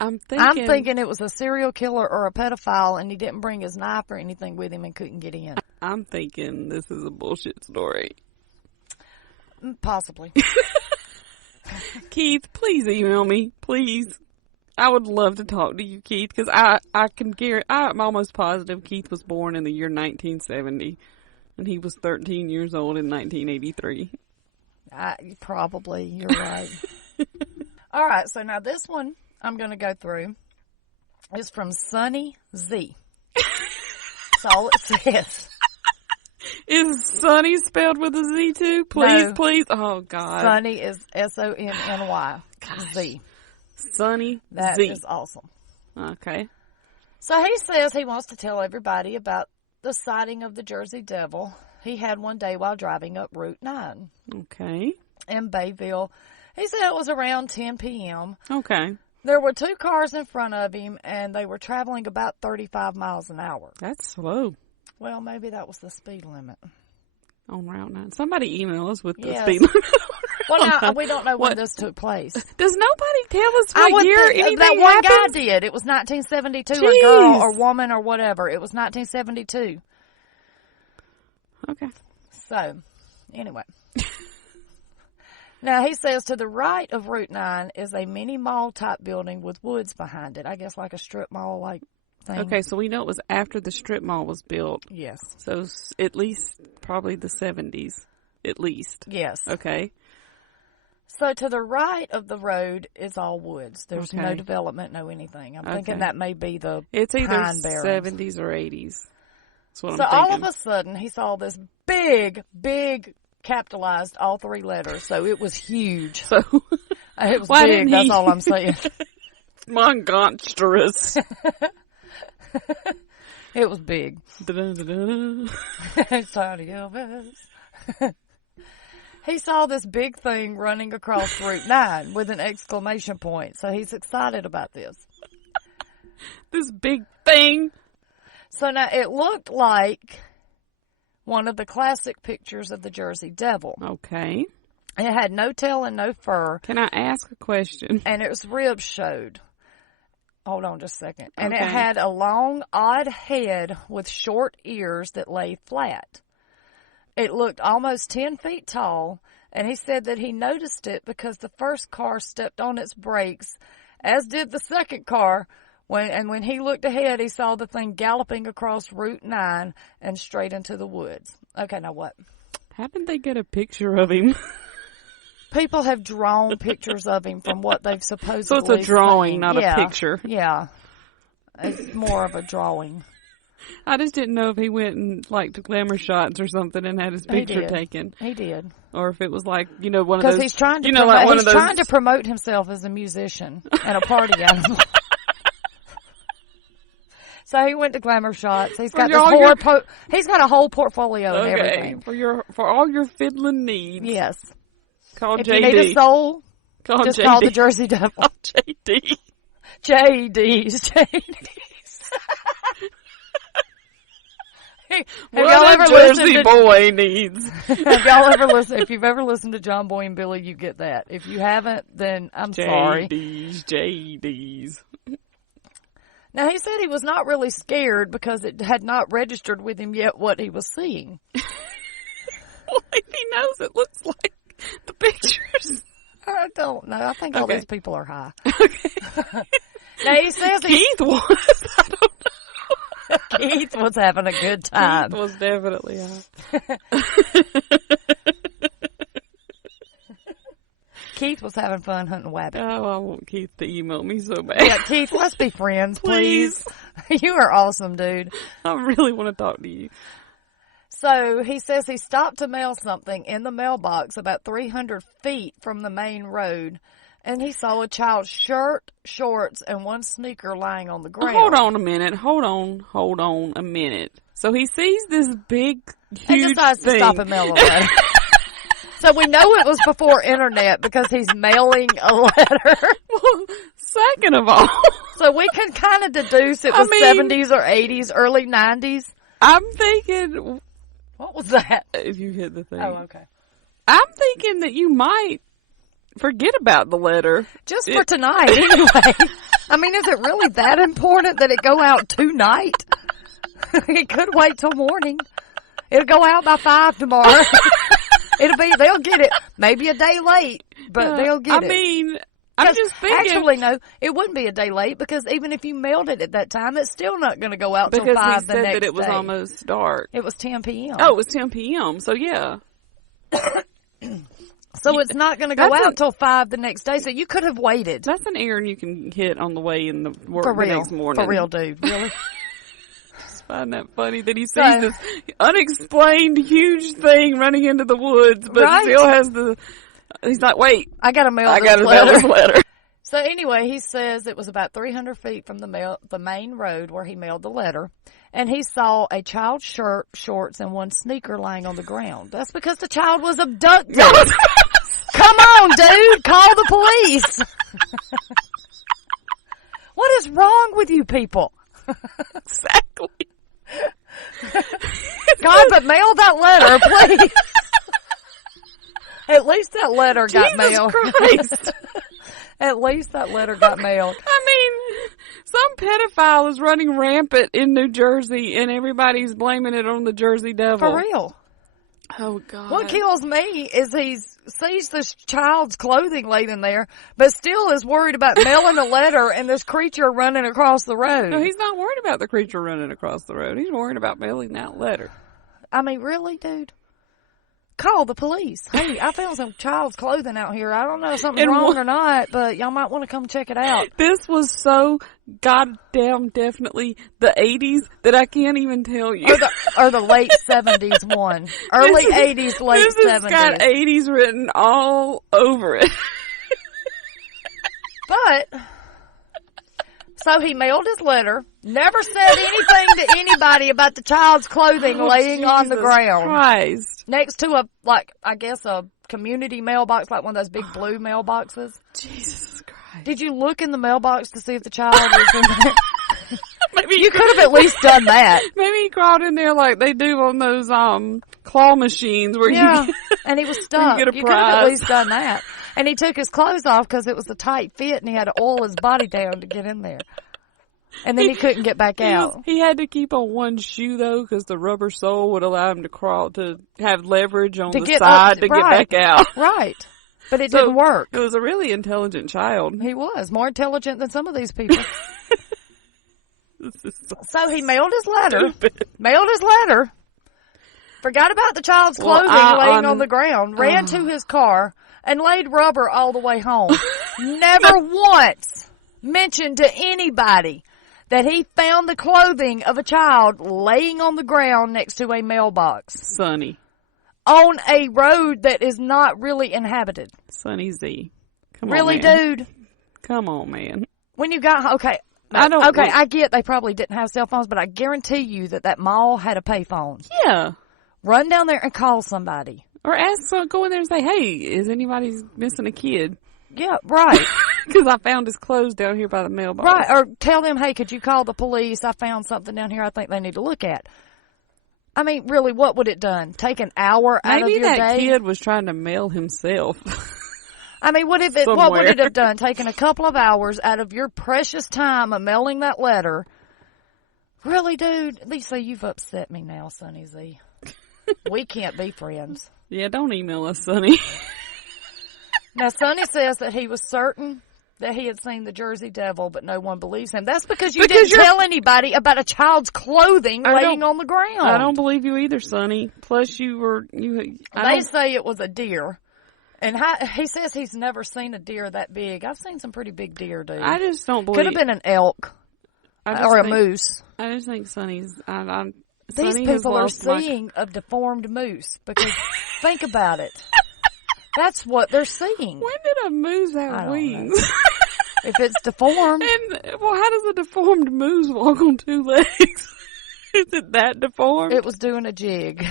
I'm thinking it was a serial killer or a pedophile, and he didn't bring his knife or anything with him and couldn't get in. I'm thinking this is a bullshit story. Possibly. Keith, please email me, please. I would love to talk to you, Keith, because I can guarantee, I'm almost positive Keith was born in the year 1970, and he was 13 years old in 1983. Probably, you're right. All right, so now this one I'm going to go through is from Sunny Z. That's all it says. Is Sunny spelled with a Z too? Please, no. Please. Oh, God. Sunny is Sonny Z. Sunny That Z. is awesome. Okay. So he says he wants to tell everybody about the sighting of the Jersey Devil he had one day while driving up Route 9. Okay. In Bayville. He said it was around 10 p.m. Okay. There were 2 cars in front of him, and they were traveling about 35 miles an hour. That's slow. Well, maybe that was the speed limit. On Route 9. Somebody email us with the speed limit. Well, now, we don't know when this took place. Does nobody tell us what year anything that one happened? guy did. It was 1972, Jeez. a girl or woman or whatever. It was 1972. Okay. So, anyway. Now, he says to the right of Route 9 is a mini mall-type building with woods behind it. I guess like a strip mall-like thing. Okay, so we know it was after the strip mall was built. Yes. So at least probably the 70s. At least. Yes. Okay. So to the right of the road is all woods. There's no development, no anything. I'm thinking that may be the It's either Pine Barrens. 70s or 80s. That's what so I'm thinking. all of a sudden, he saw this big, capitalized all 3 letters. So it was huge. So it was big. That's all I'm saying. Monstrous. It was big. Da-da-da-da. Sorry, Elvis. He saw this big thing running across Route 9 with an exclamation point. So he's excited about this. This big thing. So now it looked like one of the classic pictures of the Jersey Devil. Okay. It had no tail and no fur. Can I ask a question? And its ribs showed. Hold on just a second. And Okay. it had a long, odd head with short ears that lay flat. It looked almost 10 feet tall, and he said that he noticed it because the first car stepped on its brakes, as did the second car. When he looked ahead, he saw the thing galloping across Route 9 and straight into the woods. Okay, now what? How did they get a picture of him? People have drawn pictures of him from what they've supposedly So it's a drawing, seen. not a picture. Yeah. It's more of a drawing. I just didn't know if he went and like to Glamour Shots or something and had his picture taken. He did. Or if it was like, one of those. Because he's trying to trying to promote himself as a musician and a party animal. So he went to Glamour Shots. He's got he's got a whole portfolio and everything. For all your fiddling needs. Yes. Call if JD. You need a soul, just JD. call the Jersey Devil. Call JD. JD's. What a Jersey boy needs. Have y'all ever listened? If you've ever listened to John Boy and Billy, you get that. If you haven't, then I'm sorry. JD's. Now, he said he was not really scared because it had not registered with him yet what he was seeing. Well, if he knows it looks like the pictures. I don't know. I think all these people are high. Okay. Now, he says Keith was. I don't know. Keith was having a good time. Keith was definitely high. Keith was having fun hunting wabbit. Oh, I want Keith to email me so bad. Yeah, Keith, let's be friends, please. You are awesome, dude. I really want to talk to you. So he says he stopped to mail something in the mailbox about 300 feet from the main road, And he saw a child's shirt, shorts, and one sneaker lying on the ground. Hold on a minute. Hold on a minute. So he sees this big, huge and decides thing. to stop and mail a letter. So we know it was before internet because he's mailing a letter. Well, second of all. So we can kind of deduce it was 70s or 80s, early 90s. I'm thinking. What was that? If you hit the thing. Oh, okay. I'm thinking that you might forget about the letter. Just for tonight, anyway. I mean, is it really that important that it go out tonight? It could wait till morning. It'll go out by 5 tomorrow. They'll get it. Maybe a day late, but they'll get it. I mean, I'm just thinking. Actually, no, it wouldn't be a day late because even if you mailed it at that time, it's still not going to go out till 5 the next day. Because he said that it was almost dark. It was 10 p.m. Oh, it was 10 p.m. So, yeah. So it's not going to go out till 5 the next day. So you could have waited. That's an error you can hit on the way in the work the next morning. For real, dude. Really? I find that funny that he sees this unexplained huge thing running into the woods, but still has he's like, wait. I got to mail this letter. So anyway, he says it was about 300 feet from the main road where he mailed the letter. And he saw a child's shirt, shorts, and one sneaker lying on the ground. That's because the child was abducted. Come on, dude. Call the police. What is wrong with you people? Exactly. God, but mail that letter, please. At least that letter got mailed. Christ. At least that letter got mailed. I mean, some pedophile is running rampant in New Jersey, and everybody's blaming it on the Jersey Devil. For real. Oh, God. What kills me is he sees this child's clothing laying there, but still is worried about mailing a letter and this creature running across the road. No, he's not worried about the creature running across the road. He's worried about mailing that letter. I mean, really, dude? Call the police. Hey, I found some child's clothing out here. I don't know if something's wrong or not, but y'all might want to come check it out. This was so goddamn definitely the 80s that I can't even tell you. Or the late 70s one. Early 80s, late 70s. This has got 80s written all over it. But, so he mailed his letter, never said anything to anybody about the child's clothing laying on the ground. Christ. Next to a community mailbox, like one of those big blue mailboxes. Jesus Christ. Did you look in the mailbox to see if the child was in there? Maybe you could have at least done that. Maybe he crawled in there like they do on those claw machines where and he was stuck. You could have at least done that. And he took his clothes off because it was a tight fit and he had to oil his body down to get in there. And then he couldn't get back out. He had to keep on one shoe though because the rubber sole would allow him to have leverage on the side to get back out. Right. But it didn't work. It was a really intelligent child. He was. More intelligent than some of these people. So he mailed his letter. Forgot about the child's clothing laying on the ground. Ran to his car and laid rubber all the way home. Never once mentioned to anybody that he found the clothing of a child laying on the ground next to a mailbox. Sonny. On a road that is not really inhabited. Sonny Z. Come on, man. Dude? Come on, man. When you got, I get they probably didn't have cell phones, but I guarantee you that mall had a payphone. Yeah. Run down there and call somebody. Or go in there and say, hey, is anybody missing a kid? Yeah, right. Because I found his clothes down here by the mailbox. Right, or tell them, hey, could you call the police? I found something down here I think they need to look at. I mean, really, what would it done? Take an hour out of your day? Maybe that kid was trying to mail himself. I mean, what would it have done? Taken a couple of hours out of your precious time of mailing that letter. Really, dude? Lisa, you've upset me now, Sonny Z. We can't be friends. Yeah, don't email us, Sonny. Now, Sonny says that he was certain that he had seen the Jersey Devil, but no one believes him. That's because you didn't tell anybody about a child's clothing laying on the ground. I don't believe you either, Sonny. Plus, they say it was a deer. And he says he's never seen a deer that big. I've seen some pretty big deer, dude. I just don't believe. Could have been an elk or a moose. I just think Sonny's. These people are seeing a deformed moose because think about it. That's what they're seeing. When did a moose have wings? If it's deformed. How does a deformed moose walk on two legs? Is it that deformed? It was doing a jig.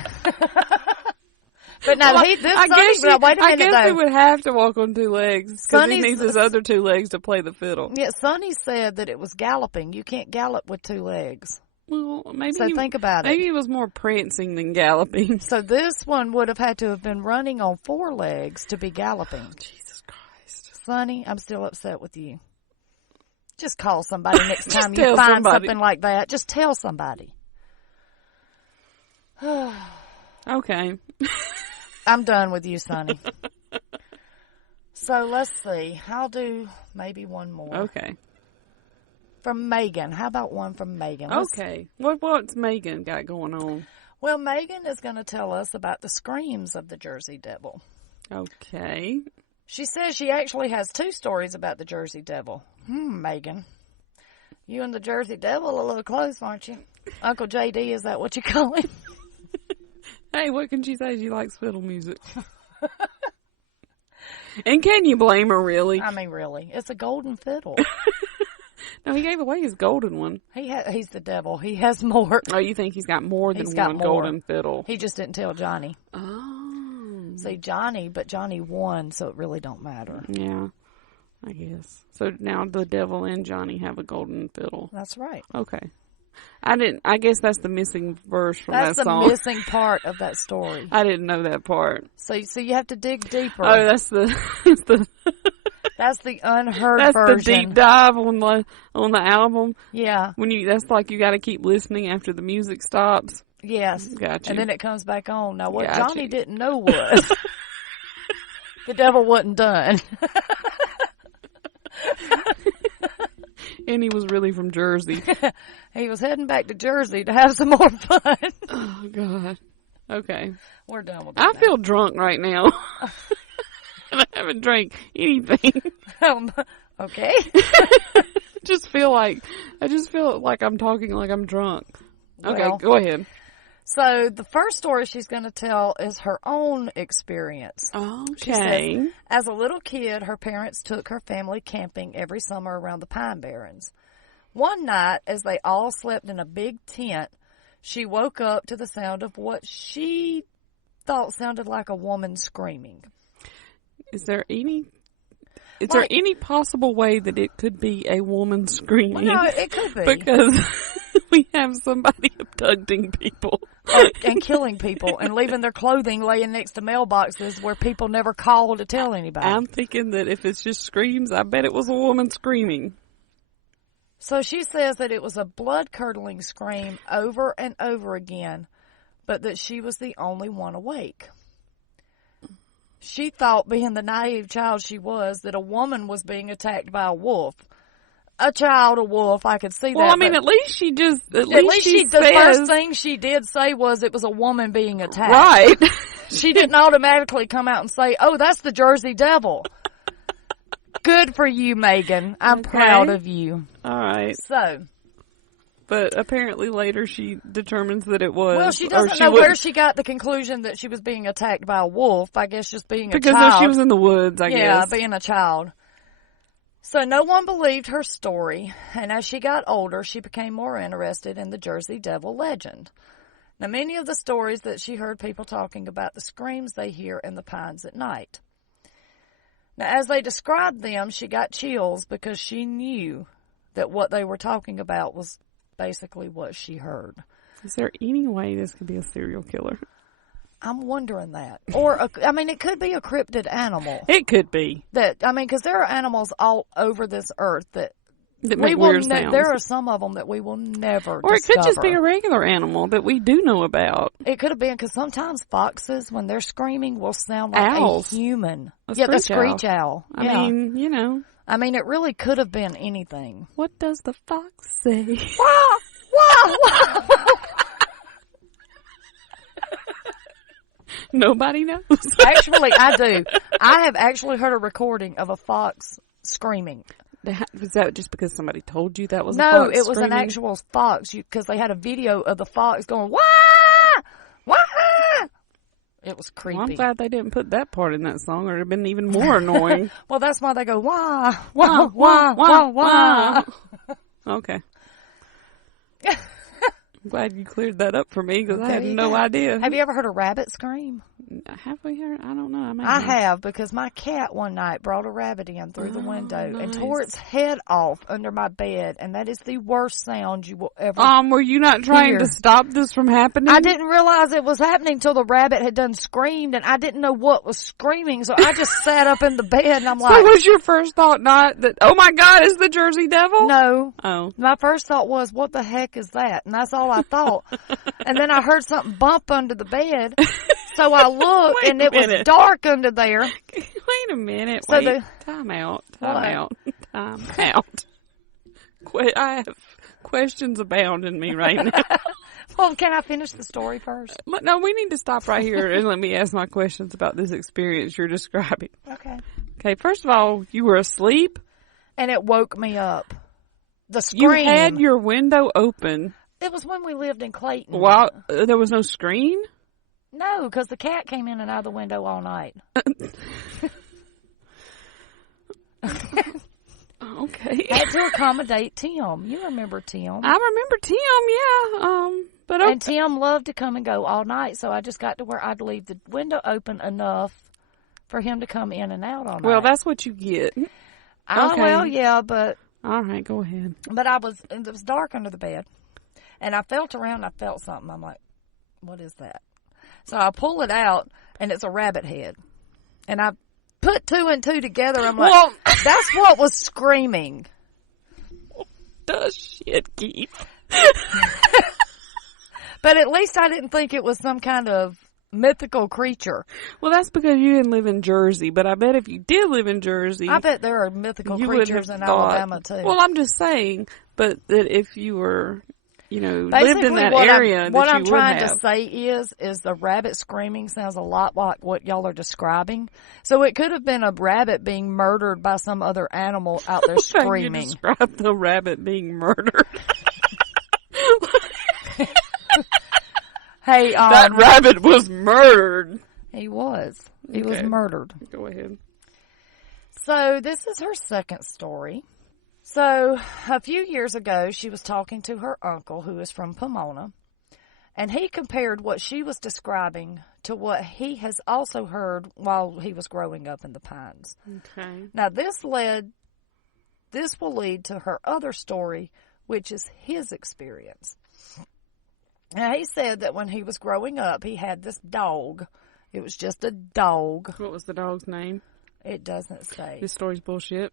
But now, wait a minute, I guess he would have to walk on two legs because he needs his other two legs to play the fiddle. Yeah, Sonny said that it was galloping. You can't gallop with two legs. Well, maybe. So think about it. Maybe it was more prancing than galloping. So this one would have had to have been running on four legs to be galloping. Oh, Jesus Christ. Sonny, I'm still upset with you. Just call somebody next time you find something like that. Just tell somebody. Okay. I'm done with you, Sonny. So let's see. I'll do maybe one more. Okay. From Megan. How about one from Megan? Okay. What's Megan got going on? Well, Megan is going to tell us about the screams of the Jersey Devil. Okay. She says she actually has two stories about the Jersey Devil. Megan. You and the Jersey Devil are a little close, aren't you? Uncle JD, is that what you call him? Hey, what can she say? She likes fiddle music. And can you blame her, really? I mean, really. It's a golden fiddle. No, he gave away his golden one. He's the devil. He has more. Oh, you think he's got more than one golden fiddle? He just didn't tell Johnny. Oh. See, Johnny won, so it really don't matter. Yeah, I guess. So now the devil and Johnny have a golden fiddle. That's right. Okay. I guess that's the missing verse from that song. That's the missing part of that story. I didn't know that part. So you have to dig deeper. Oh, that's the that's the unheard that's version. That's the deep dive on the album. Yeah. That's like you got to keep listening after the music stops. Yes. Gotcha. And then it comes back on. Now what Johnny didn't know was the devil wasn't done. And he was really from Jersey. He was heading back to Jersey to have some more fun. Oh, God. Okay. We're done with that. I feel drunk right now. And I haven't drank anything. Okay. I just feel like I'm talking like I'm drunk. Okay, go ahead. So the first story she's going to tell is her own experience. Okay. She says, as a little kid, her parents took her family camping every summer around the Pine Barrens. One night, as they all slept in a big tent, she woke up to the sound of what she thought sounded like a woman screaming. Is there any possible way that it could be a woman screaming? Well, no, it could be. Because we have somebody abducting people. And killing people and leaving their clothing laying next to mailboxes where people never call to tell anybody. I'm thinking that if it's just screams, I bet it was a woman screaming. So she says that it was a blood-curdling scream over and over again, but that she was the only one awake. She thought, being the naive child she was, that a woman was being attacked by a wolf. A wolf, I could see that. Well, I mean, at least the first thing she did say was it was a woman being attacked. Right. She didn't automatically come out and say, oh, that's the Jersey Devil. Good for you, Megan. I'm proud of you. All right. So. But apparently later she determines that it was. Well, she doesn't know where she got the conclusion that she was being attacked by a wolf. I guess just being a child. Because she was in the woods, I guess. Yeah, being a child. So no one believed her story, and as she got older, she became more interested in the Jersey Devil legend. Now, many of the stories that she heard people talking about the screams they hear in the pines at night. Now, as they described them, she got chills because she knew that what they were talking about was basically what she heard. Is there any way this could be a serial killer? I'm wondering that. Or, it could be a cryptid animal. It could be. Because there are animals all over this earth that make weird sounds. There are some of them that we will never Or discover. It could just be a regular animal that we do know about. It could have been, because sometimes foxes, when they're screaming, will sound like Owls. a human. The screech owl. I mean, you know. It really could have been anything. What does the fox say? Wah! Wah! Wah! Nobody knows. Actually, I do. I have actually heard a recording of a fox screaming. Was that just because somebody told you that was a fox screaming? No, it was an actual fox, because they had a video of the fox going, wah! Wah! It was creepy. Well, I'm glad they didn't put that part in that song, or it'd have been even more annoying. Well, that's why they go, wah, wah, wah, wah, wah. Okay. I'm glad you cleared that up for me, because I had no idea. Have you ever heard a rabbit scream? Have we heard? I don't know. I have, because my cat one night brought a rabbit in through the window and tore its head off under my bed, and that is the worst sound you will ever were you not trying to stop this from happening? I didn't realize it was happening till the rabbit had done screamed, and I didn't know what was screaming, so I just sat up in the bed, and I'm like... So was your first thought not that, oh my God, it's the Jersey Devil? No. Oh. My first thought was, what the heck is that? And that's all I thought. And then I heard something bump under the bed. So I looked, and it was dark under there. Wait a minute. So time out. I have questions abound in me right now. Well, can I finish the story first? No, we need to stop right here and let me ask my questions about this experience you're describing. Okay, first of all, you were asleep? And it woke me up. The scream. You had your window open. It was when we lived in Clayton. Well, there was no screen? No, because the cat came in and out of the window all night. Okay. I had to accommodate Tim. You remember Tim? I remember Tim, yeah. But okay. And Tim loved to come and go all night, so I just got to where I'd leave the window open enough for him to come in and out all night. Well, that's what you get. Okay. Well, yeah, but... All right, go ahead. But it was dark under the bed, and I felt around, I felt something. I'm like, what is that? So I pull it out, and it's a rabbit head. And I put two and two together. I'm like, well, that's what was screaming. Duh, shit, Keith. But at least I didn't think it was some kind of mythical creature. Well, that's because you didn't live in Jersey. But I bet if you did live in Jersey, I bet there are mythical creatures in Alabama too. Well, I'm just saying, but that if you were, lived in that area, what I'm trying to say is the rabbit screaming sounds a lot like what y'all are describing. So it could have been a rabbit being murdered by some other animal out there screaming. You described the rabbit being murdered. Hey, that rabbit was murdered. He was. He was murdered. Go ahead. So this is her second story. So a few years ago, she was talking to her uncle, who is from Pomona, and he compared what she was describing to what he has also heard while he was growing up in the Pines. Okay. Now this will lead to her other story, which is his experience. Now, he said that when he was growing up, he had this dog. It was just a dog. What was the dog's name? It doesn't say. This story's bullshit.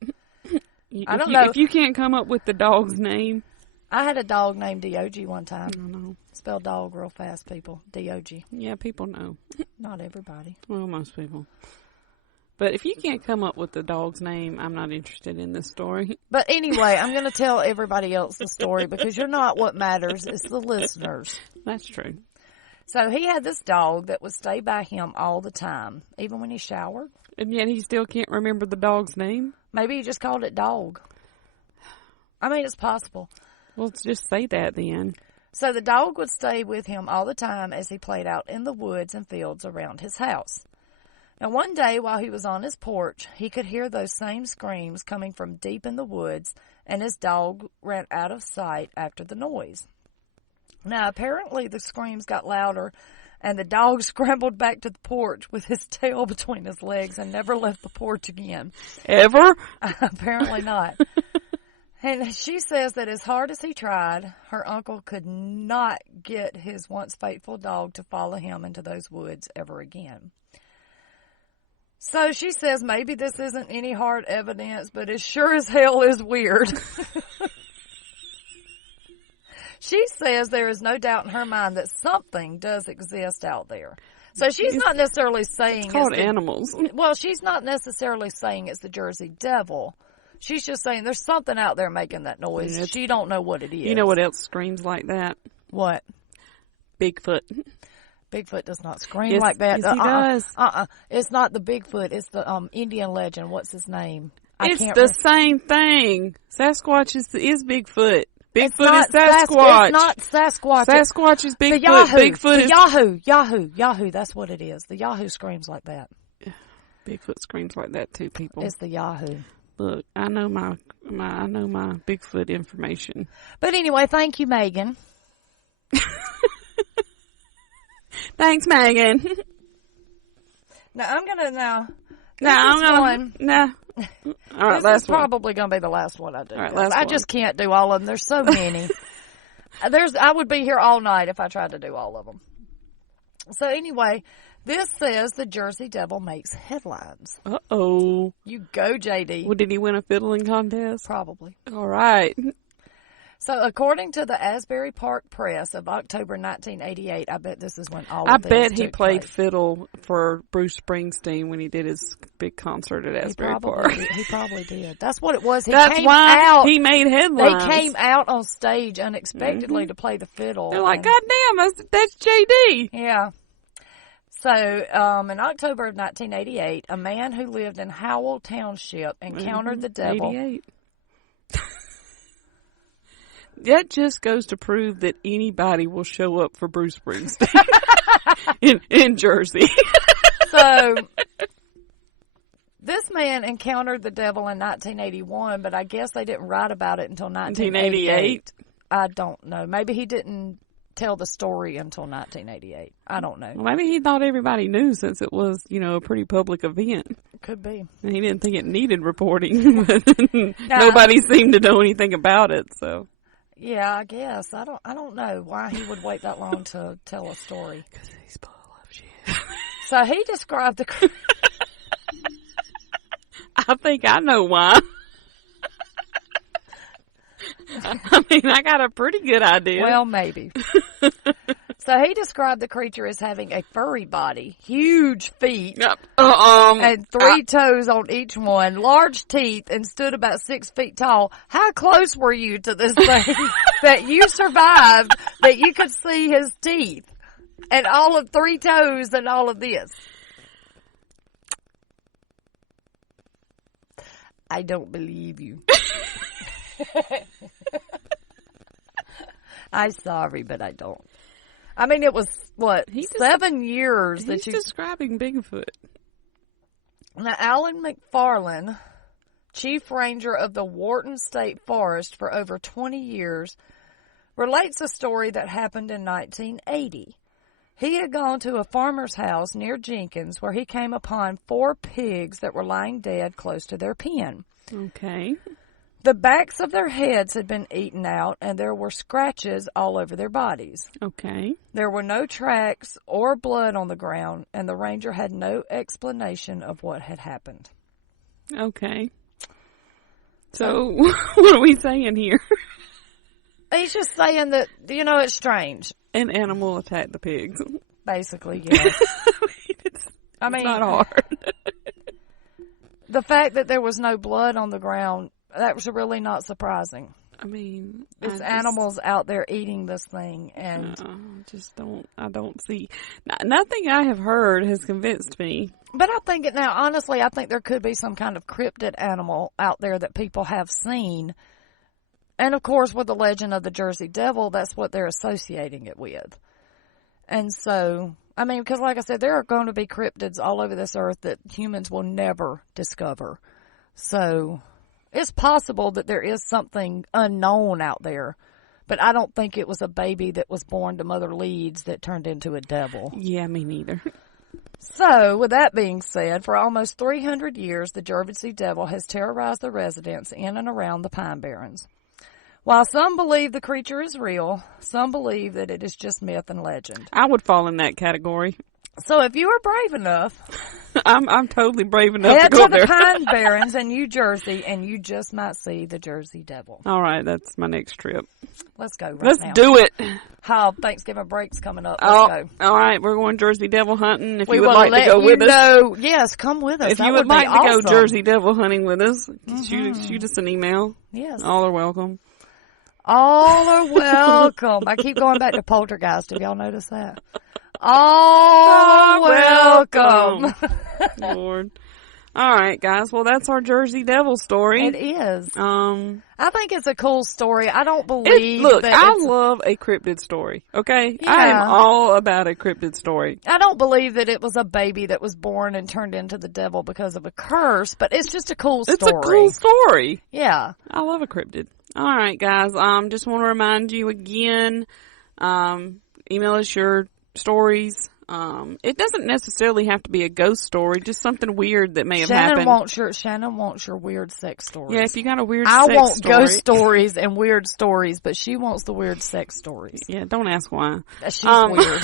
I don't know. If you can't come up with the dog's name. I had a dog named D.O.G. one time. I know. Spell dog real fast, people. D.O.G. Yeah, people know. Not everybody. Well, most people. But if you can't come up with the dog's name, I'm not interested in this story. But anyway, I'm going to tell everybody else the story because you're not what matters. It's the listeners. That's true. So he had this dog that would stay by him all the time, even when he showered. And yet he still can't remember the dog's name? Maybe he just called it dog. I mean, it's possible. Well, just say that then. So the dog would stay with him all the time as he played out in the woods and fields around his house. Now, one day while he was on his porch, he could hear those same screams coming from deep in the woods, and his dog ran out of sight after the noise. Now, apparently the screams got louder, and the dog scrambled back to the porch with his tail between his legs and never left the porch again. Ever? Apparently not. And she says that as hard as he tried, her uncle could not get his once faithful dog to follow him into those woods ever again. So she says maybe this isn't any hard evidence, but it sure as hell is weird. She says there is no doubt in her mind that something does exist out there. So she's not necessarily saying it's called animals. Well, she's not necessarily saying it's the Jersey Devil. She's just saying there's something out there making that noise. She don't know what it is. You know what else screams like that? What? Bigfoot. Bigfoot does not scream like that. Yes, he does. It's not the Bigfoot. It's the Indian legend. What's his name? It's the same thing. Sasquatch is Bigfoot. Bigfoot is Sasquatch. It's not Sasquatch. Sasquatch is Bigfoot. The Yahoo. Bigfoot is Yahoo. That's what it is. The Yahoo screams like that. Bigfoot screams like that too, people. It's the Yahoo. Look, I know my Bigfoot information. But anyway, thank you, Megan. Thanks, Megan. Now I'm gonna All right, this is probably gonna be the last one I do. All right, I just can't do all of them. There's so many. I would be here all night if I tried to do all of them. So anyway, this says the Jersey Devil makes headlines. Uh-oh. You go, JD. Well, did he win a fiddling contest? Probably. All right. So, according to the Asbury Park Press of October 1988, I bet this is when all of these I bet he took played place. fiddle for Bruce Springsteen when he did his big concert at Asbury Park. He probably did. That's what it was. That's why he made headlines. They came out on stage unexpectedly to play the fiddle. They're like, God damn, that's JD. Yeah. So, in October of 1988, a man who lived in Howell Township encountered the devil. 88. That just goes to prove that anybody will show up for Bruce Springsteen in Jersey. So, this man encountered the devil in 1981, but I guess they didn't write about it until 1988. I don't know. Maybe he didn't tell the story until 1988. I don't know. Well, maybe he thought everybody knew since it was, a pretty public event. Could be. And he didn't think it needed reporting. Nobody seemed to know anything about it, so. Yeah, I guess. I don't know why he would wait that long to tell a story. Because he's full of shit. So he described the... I think I know why. I mean, I got a pretty good idea. Well, maybe. So he described the creature as having a furry body, huge feet, and 3 toes on each one, large teeth, and stood about 6 feet tall. How close were you to this thing that you survived that you could see his teeth and all of 3 toes and all of this? I don't believe you. I'm sorry, but I don't. I mean, it was, 7 years that you... He's describing Bigfoot. Now, Alan McFarlane, chief ranger of the Wharton State Forest for over 20 years, relates a story that happened in 1980. He had gone to a farmer's house near Jenkins where he came upon 4 pigs that were lying dead close to their pen. Okay. The backs of their heads had been eaten out, and there were scratches all over their bodies. Okay. There were no tracks or blood on the ground, and the ranger had no explanation of what had happened. Okay. So, what are we saying here? He's just saying that, it's strange. An animal attacked the pigs. Basically, yes. It's not hard. The fact that there was no blood on the ground, that was really not surprising. I mean, there's animals out there eating this thing, and I don't see. Nothing I have heard has convinced me. But I think honestly, I think there could be some kind of cryptid animal out there that people have seen. And of course, with the legend of the Jersey Devil, that's what they're associating it with. And so, I mean, because like I said, there are going to be cryptids all over this earth that humans will never discover. So, it's possible that there is something unknown out there. But I don't think it was a baby that was born to Mother Leeds that turned into a devil. Yeah, me neither. So, with that being said, for almost 300 years, the Jersey Devil has terrorized the residents in and around the Pine Barrens. While some believe the creature is real, some believe that it is just myth and legend. I would fall in that category. So if you are brave enough, I'm totally brave enough to go head there. to the Pine Barrens in New Jersey, and you just might see the Jersey Devil. All right, that's my next trip. Let's go Let's now. do it. How Thanksgiving break's coming up. Let's go. All right, we're going Jersey Devil hunting. If you would like to go with us. Yes, come with us. If you would like to go Jersey Devil hunting with us, shoot us an email. Yes. All are welcome. All are welcome. I keep going back to Poltergeist. Have y'all noticed that? All welcome. Lord. All right, guys. Well, that's our Jersey Devil story. It is. I think it's a cool story. I don't believe I love a cryptid story. Okay? Yeah. I am all about a cryptid story. I don't believe that it was a baby that was born and turned into the devil because of a curse, but it's just a cool story. It's a cool story. Yeah. I love a cryptid. All right, guys. Just want to remind you again, email us your stories. It doesn't necessarily have to be a ghost story, just something weird that may have happened. Shannon wants your weird sex stories. Yeah, if you got a weird sex story. I want ghost stories and weird stories, but she wants the weird sex stories. Yeah, don't ask why. She's weird.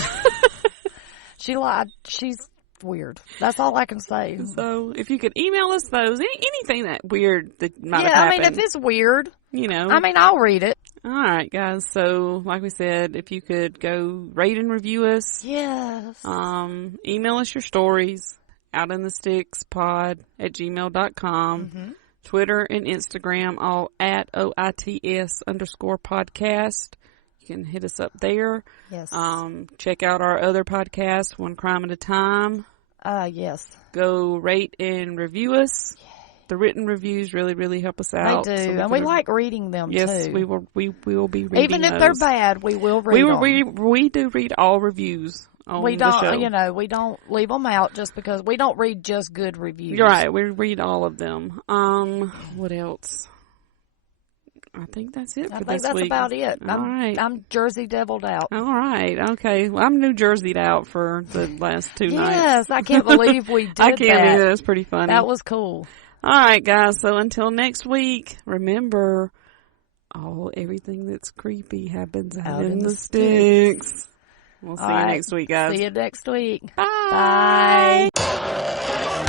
She lied. She's weird. That's all I can say. So, if you could email us those, anything that weird that might have happened. I mean, if it's weird, I mean, I'll read it. All right, guys. So, like we said, if you could go rate and review us. Yes. Email us your stories, outinthestickspod@gmail.com. Mm-hmm. Twitter and Instagram, all at OITS_podcast. You can hit us up there. Yes. Check out our other podcast, One Crime at a Time. Yes. Go rate and review us. Yay. The written reviews really, really help us out. They do, and we like reading them too. Yes, we will be reading even if those. they're bad. We will read them. We do read all reviews. We don't, we don't leave them out just because we don't read just good reviews. You're right. We read all of them. What else? I think that's it for this week. I think that's about it. All right. I'm Jersey deviled out. All right. Okay. Well, I'm New Jerseyed out for the last 2 nights. Yes. I can't believe we did that. I can't either. That's pretty funny. That was cool. All right, guys. So until next week, remember, everything that's creepy happens out in the sticks. We'll see you next week, guys. See you next week. Bye. Bye.